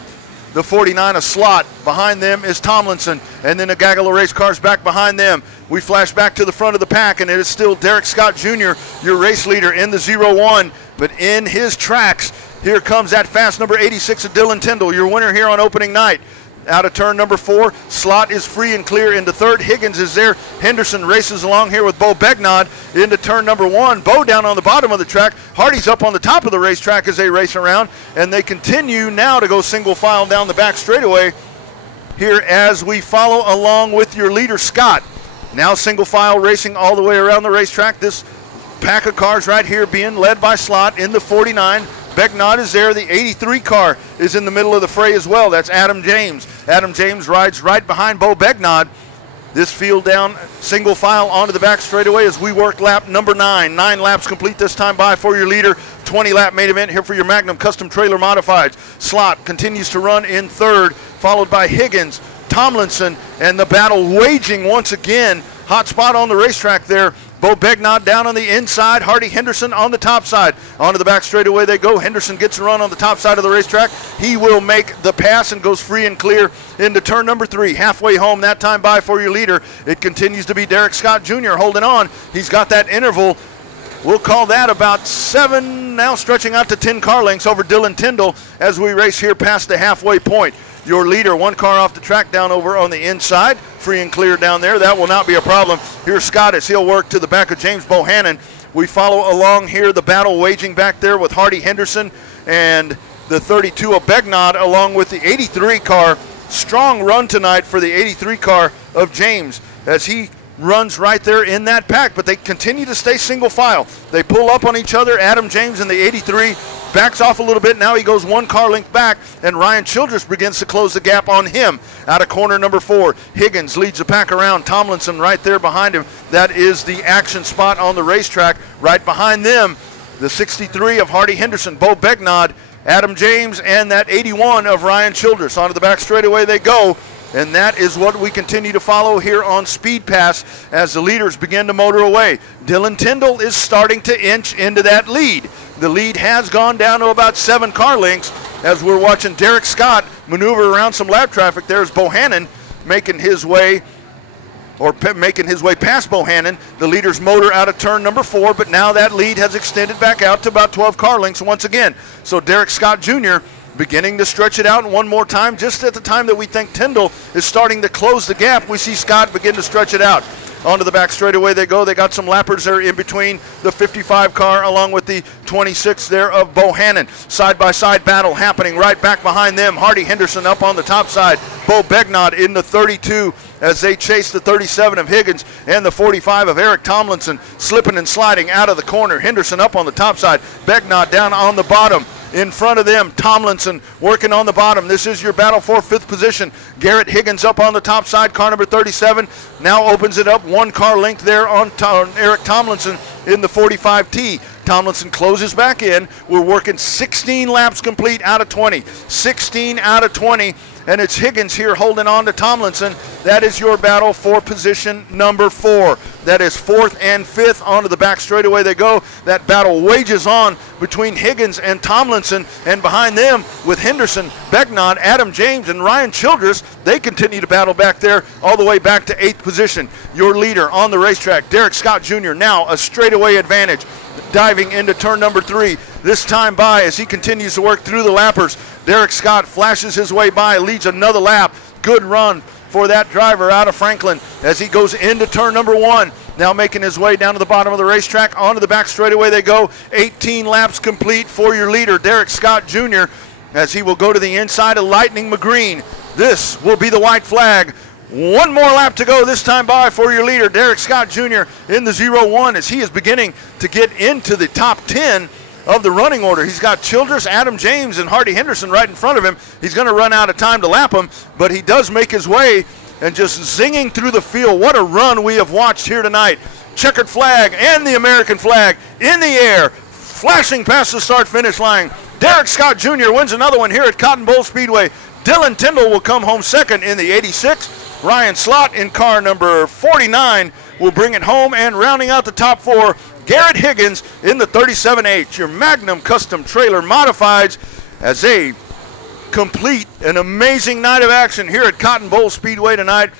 the 49 of Slott. Behind them is Tomlinson, and then a gaggle of race cars back behind them. We flash back to the front of the pack, and it is still Derek Scott Jr., your race leader in the 01, but in his tracks, here comes that fast number 86 of Dylan Tyndall, your winner here on opening night. Out of turn number 4, Slott is free and clear into third. Higgins is there. Henderson races along here with Bo Begnod into turn number 1. Bo down on the bottom of the track. Hardy's up on the top of the racetrack as they race around, and they continue now to go single file down the back straightaway here as we follow along with your leader, Scott. Now single file racing all the way around the racetrack. This pack of cars right here being led by Slott in the 49. Begnod is there. The 83 car is in the middle of the fray as well. That's Adam James. Adam James rides right behind Bo Begnod. This field down single file onto the back straightaway as we work lap number 9. 9 laps complete this time by for your leader. 20-lap main event here for your Magnum Custom Trailer Modifieds. Slott continues to run in third, followed by Higgins, Tomlinson, and the battle waging once again. Hot spot on the racetrack there. Bo Begnod down on the inside, Hardy Henderson on the top side. Onto the back straightaway they go. Henderson gets a run on the top side of the racetrack. He will make the pass and goes free and clear into turn number 3. Halfway home that time by for your leader. It continues to be Derek Scott Jr. holding on. He's got that interval. We'll call that about 7, now stretching out to 10 car lengths over Dylan Tyndall as we race here past the halfway point. Your leader, 1 car off the track down over on the inside, free and clear down there. That will not be a problem. Here's Scott as he'll work to the back of James Bohannon. We follow along here, the battle waging back there with Hardy Henderson and the 32 of Begnod along with the 83 car. Strong run tonight for the 83 car of James as he runs right there in that pack, but they continue to stay single file. They pull up on each other. Adam James in the 83 backs off a little bit. Now he goes 1 car length back, and Ryan Childress begins to close the gap on him. Out of corner number 4, Higgins leads the pack around. Tomlinson right there behind him. That is the action spot on the racetrack. Right behind them, the 63 of Hardy Henderson, Bo Begnod, Adam James, and that 81 of Ryan Childress. Onto the back straightaway they go. And that is what we continue to follow here on Speed Pass as the leaders begin to motor away. Dylan Tyndall is starting to inch into that lead. The lead has gone down to about 7 car lengths as we're watching Derek Scott maneuver around some lap traffic. There's Bohannon making his way past Bohannon. The leader's motor out of turn number 4, but now that lead has extended back out to about 12 car lengths once again. So Derek Scott Jr. beginning to stretch it out one more time. Just at the time that we think Tyndall is starting to close the gap, we see Scott begin to stretch it out. Onto the back straightaway they go. They got some lappers there in between the 55 car along with the 26 there of Bohannon. Side-by-side battle happening right back behind them. Hardy Henderson up on the top side. Bo Begnod in the 32 as they chase the 37 of Higgins and the 45 of Eric Tomlinson, slipping and sliding out of the corner. Henderson up on the top side. Begnod down on the bottom. In front of them, Tomlinson working on the bottom. This is your battle for 5th position. Garrett Higgins up on the top side, car number 37. Now opens it up 1 car length there on Eric Tomlinson in the 45T. Tomlinson closes back in. We're working 16 laps complete out of 20. 16 out of 20. And it's Higgins here holding on to Tomlinson. That is your battle for position number 4. That is 4th and 5th. Onto the back straightaway they go. That battle wages on between Higgins and Tomlinson. And behind them with Henderson, Begnaud, Adam James, and Ryan Childress, they continue to battle back there all the way back to 8th position. Your leader on the racetrack, Derek Scott Jr., now a straightaway advantage. Diving into turn number 3. This time by as he continues to work through the lappers. Derek Scott flashes his way by, leads another lap. Good run for that driver out of Franklin as he goes into turn number 1. Now making his way down to the bottom of the racetrack. Onto the back straightaway they go. 18 laps complete for your leader, Derek Scott Jr., as he will go to the inside of Lightning McGreen. This will be the white flag. One more lap to go this time by for your leader, Derek Scott Jr. in the 0-1 as he is beginning to get into the top 10 of the running order. He's got Childress, Adam James, and Hardy Henderson right in front of him. He's going to run out of time to lap him, but he does make his way and just zinging through the field. What a run we have watched here tonight. Checkered flag and the American flag in the air, flashing past the start-finish line. Derek Scott Jr. wins another one here at Cotton Bowl Speedway. Dylan Tyndall will come home second in the 86. Ryan Slott in car number 49 will bring it home, and rounding out the top 4, Garrett Higgins in the 37H. Your Magnum Custom Trailer Modifieds as they complete an amazing night of action here at Cotton Bowl Speedway tonight.